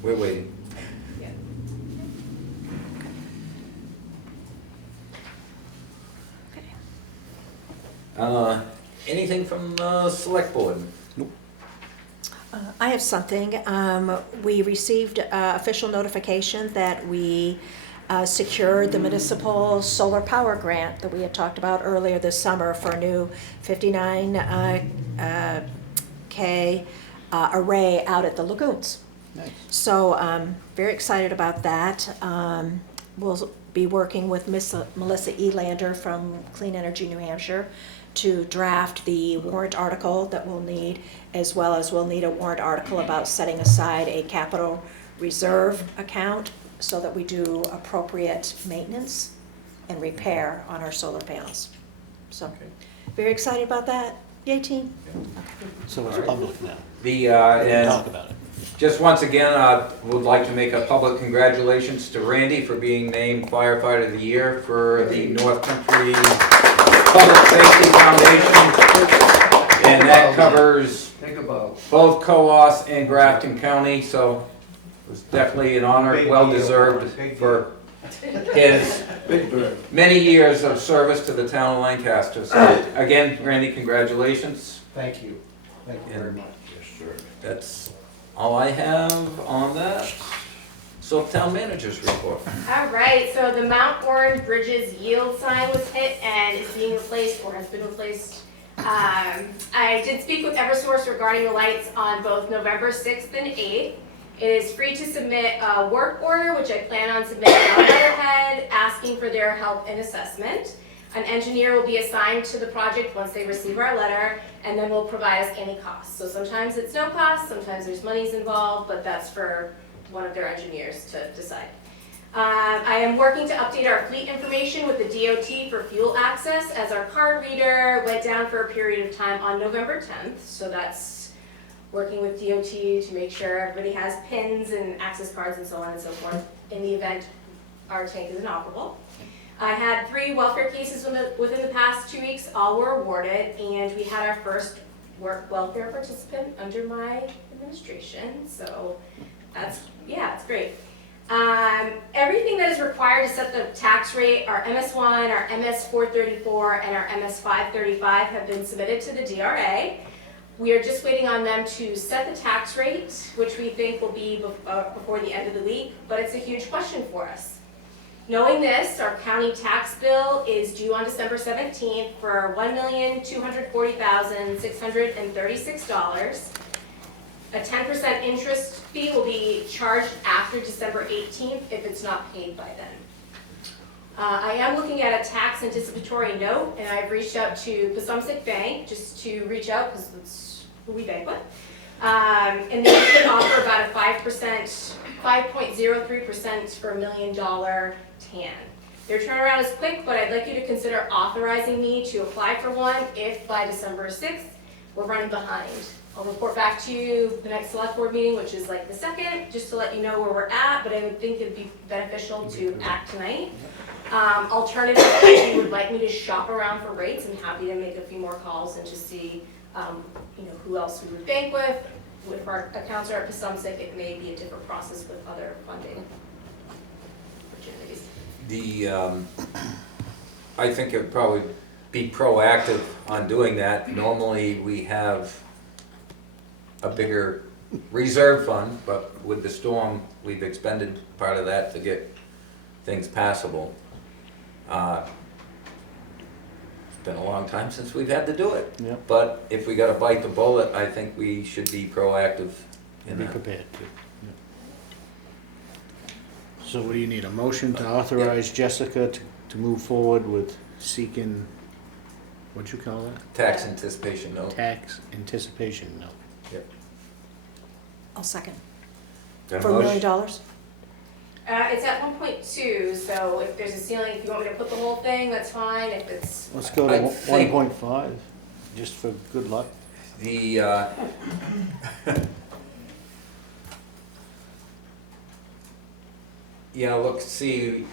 We're waiting. Yeah. Anything from the select board? I have something. We received official notification that we secured the municipal solar power grant that we had talked about earlier this summer for a new 59K array out at the lagoons. Nice. So very excited about that. We'll be working with Miss Melissa Elander from Clean Energy New Hampshire to draft the warrant article that we'll need, as well as we'll need a warrant article about setting aside a capital reserve account so that we do appropriate maintenance and repair on our solar panels. So, very excited about that. Yay, team. So it's public now. The, We can and talk about it. just once again, I would like to make a public congratulations to Randy for being named Firefighter of the Year for the North Country Public Safety Foundation. And that covers both Coos and Grafton County, so it was definitely an honor, well-deserved for his many years of service to the town of Lancaster. So again, Randy, congratulations. Thank you. Thank you very much. That's all I have on that. So town managers report. All right, so the Mount Warren Bridges yield sign was hit and is being replaced or has been replaced. I did speak with Eversource regarding the lights on both November 6th and 8th. It is free to submit a work order, which I plan on submitting on letterhead, asking for their help and assessment. An engineer will be assigned to the project once they receive our letter, and then will provide us any costs. So sometimes it's no cost, sometimes there's monies involved, but that's for one of their engineers to decide. I am working to update our fleet information with the DOT for fuel access, as our card reader went down for a period of time on November 10th. So that's working with DOT to make sure everybody has pins and access cards and so on and so forth in the event our tank is inoperable. I had 3 welfare cases within the past 2 weeks. All were awarded, and we had our first work welfare participant under my administration. So that's, yeah, it's great. Everything that is required to set the tax rate, our MS1, our MS434, and our MS535 have been submitted to the DRA. We are just waiting on them to set the tax rate, which we think will be before the end of the week, but it's a huge question for us. Knowing this, our county tax bill is due on December 17th for $1,240,636. A 10% interest fee will be charged after December 18th if it's not paid by then. I am looking at a tax anticipatory note, and I've reached out to Pasumsic Bank just to reach out because that's who we bank with. And they could offer about a 5.03% for $1 million TAN. Their turnaround is quick, but I'd like you to consider authorizing me to apply for one if by December 6th we're running behind. I'll report back to you the next select board meeting, which is like the 2nd, just to let you know where we're at, but I would think it'd be beneficial to act tonight. Alternatively, if you would like me to shop around for rates, I'm happy to make a few more calls and just see, who else we would bank with. If our accounts are at Pasumsic, it may be a different process with other funding opportunities. I think it would probably be proactive on doing that. Normally, we have a bigger reserve fund, but with the storm, we've expended part of that to get things passable. It's been a long time since we've had to do it. Yep. But if we gotta bite the bullet, I think we should be proactive in Be that. prepared to. So what do you need, a motion to authorize Jessica to move forward with seeking, what'd you call that? Tax anticipation note. Tax anticipation note. I'll second. Got a For $1 motion? million? It's at 1.2, so if there's a ceiling, if you want me to put the whole thing, that's fine. If it's, Let's go I to think- 1.5, just for good luck. The, look, see,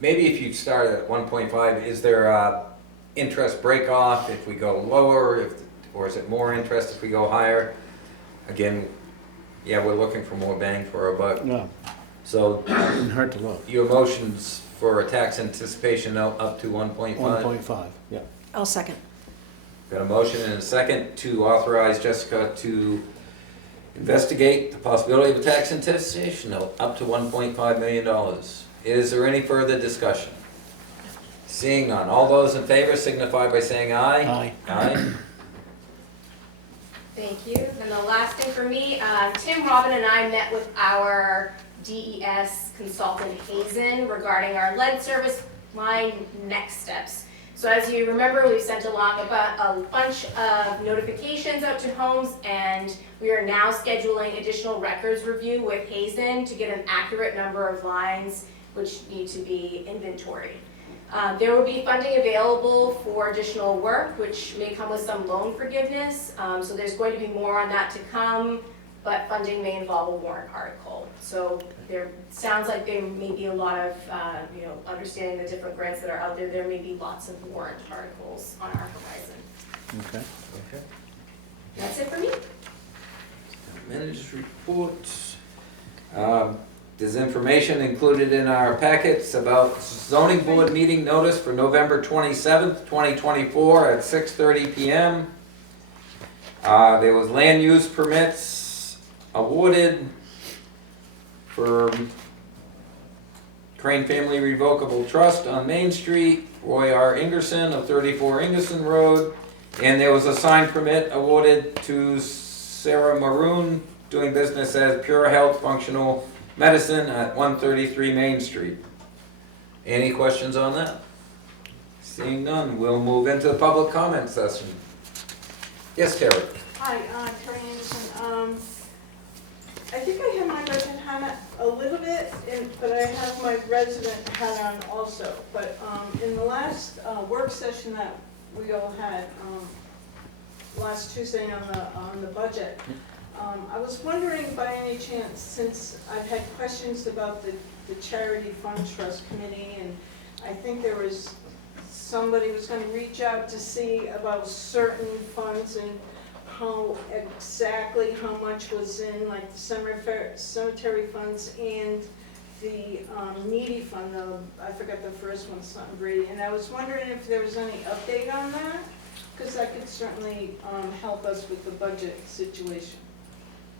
maybe if you start at 1.5, is there a interest break off if we go lower, or is it more interest if we go higher? Again, we're looking for more bang for our buck. No, So didn't hurt to look. your motions for a tax anticipation note up to 1.5? 1.5, yeah. I'll second. Got a motion and a second to authorize Jessica to investigate the possibility of a tax anticipation note up to $1.5 million. Is there any further discussion? Seeing none, all those in favor signify by saying aye. Aye. Aye. thank you. And the last thing for me, Tim, Robin, and I met with our DES consultant Hazen regarding our lead service line next steps. So as you remember, we've sent along about a bunch of notifications out to homes, and we are now scheduling additional records review with Hazen to get an accurate number of lines which need to be inventoried. There will be funding available for additional work, which may come with some loan forgiveness. So there's going to be more on that to come, but funding may involve a warrant article. So there sounds like there may be a lot of, understanding the different grants that are out there. There may be lots of warrant articles on our horizon. Okay. Okay. That's it for me. Manager's report. There's information included in our packets about zoning board meeting notice for November 27th, 2024 at 6:30 p.m. There was land use permits awarded for Crane Family Revocable Trust on Main Street, Roy R. Ingerson of 34 Ingerson Road, and there was a sign permit awarded to Sarah Maroon, doing business as Pure Health Functional Medicine at 133 Main Street. Any questions on that? Seeing none, we'll move into the public comment session. Yes, Terry? Hi, Terry Anderson. I think I have my resident hat on a little bit, but I have my resident hat on also. But in the last work session that we all had last Tuesday on the budget, I was wondering by any chance, since I've had questions about the Charity Fund Trust Committee, and I think there was somebody was going to reach out to see about certain funds and how exactly how much was in, like the cemetery funds and the needy fund, I forgot the first one, something Brady, and I was wondering if there was any update on that, because that could certainly help us with the budget situation.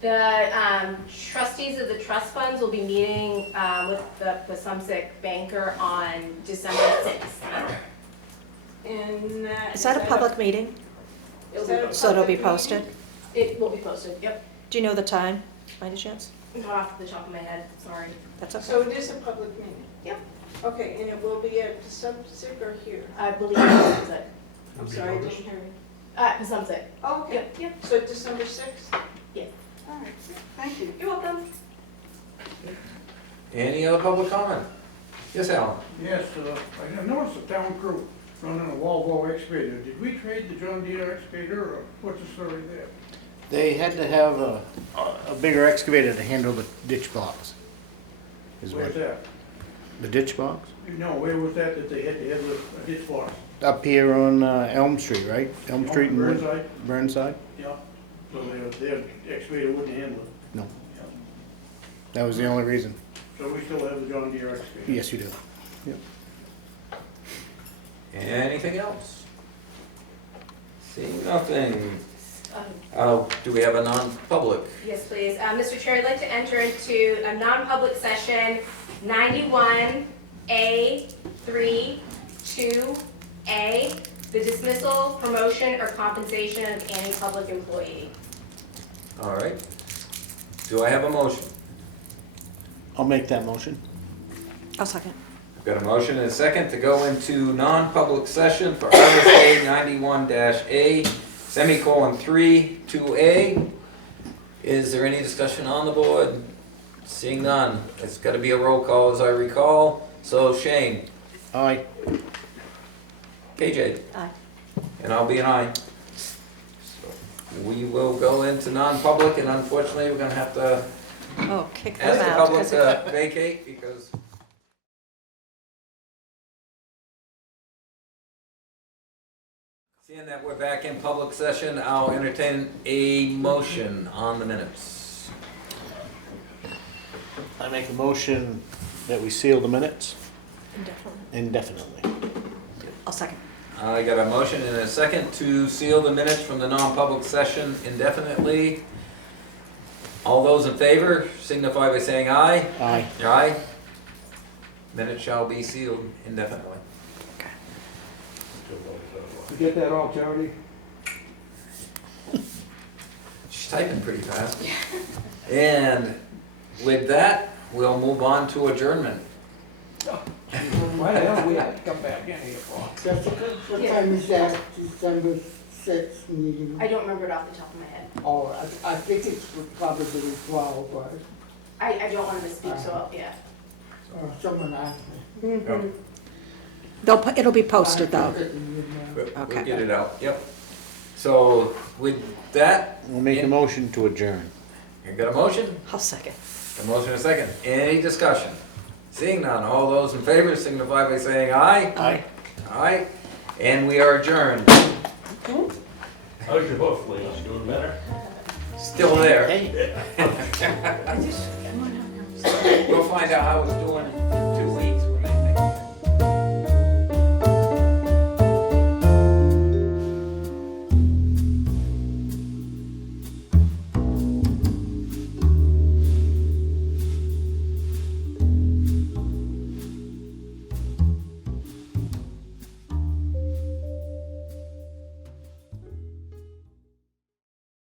The trustees of the trust funds will be meeting with the Pasumsic banker on December 6th. And Is that a public meeting? So it'll be posted? It will be posted, yep. Do you know the time, by any chance? Not off the top of my head, sorry. That's okay. So it is a public meeting? Yep. Okay, and it will be at Pasumsic or here? I believe it's Pasumsic. I'm sorry, I didn't hear you. Pasumsic. Oh, okay. Yep, yep. So December 6th? Yes. All right, thank you. You're welcome. Any other public comment? Yes, Alan? Yes, I noticed the town crew running a Volvo excavator. Did we trade the John Deere excavator, or what's the story there? They had to have a bigger excavator to handle the ditch blocks. Is Where's what, that? The ditch box? No, where was that they had to have a ditch box? Up here on Elm Street, right? Elm Street and Burnside? Burnside? Yeah, so their excavator wouldn't handle it. No. That was the only reason. So we still have the John Deere excavator. Yes, you do. Anything else? Seeing nothing. Um, Do we have a non-public? Yes, please. Mr. Chair, I'd like to enter into a non-public session, 91A, 3, 2A, the dismissal, promotion, or compensation of any public employee. All right. Do I have a motion? I'll make that motion. I'll second. I've got a motion and a second to go into non-public session for RSA 91-A, semicolon 3, 2A. Is there any discussion on the board? Seeing none. It's got to be a roll call as I recall. So Shane, Aye. KJ, Aye. and I'll be an aye. So we will go into non-public, and unfortunately, we're going to have to Oh, kick them ask the out. public to vacate because seeing that we're back in public session, I'll entertain a motion on the minutes. I make a motion that we seal the minutes Indefinitely. indefinitely. I'll second. I got a motion and a second to seal the minutes from the non-public session indefinitely. All those in favor signify by saying aye. Aye. Aye. Minutes shall be sealed indefinitely. You get that all, Charlie? She's typing pretty fast. And with that, we'll move on to adjournment. Why the hell we have to come back in here for? Jessica, what time is that, December 6th meeting? I don't remember it off the top of my head. Oh, I think it's probably 12, but, I don't want to misspeak, so, yeah. someone asked me. It'll be posted though. We'll Okay. get it out, yep. So with that, We'll make a motion to adjourn. you got a motion? I'll second. A motion and a second. Any discussion? Seeing none, all those in favor signify by saying aye. Aye. Aye. And we are adjourned. How's your hoof, ladies? Doing better? Still there. Hey. We'll find out how it's doing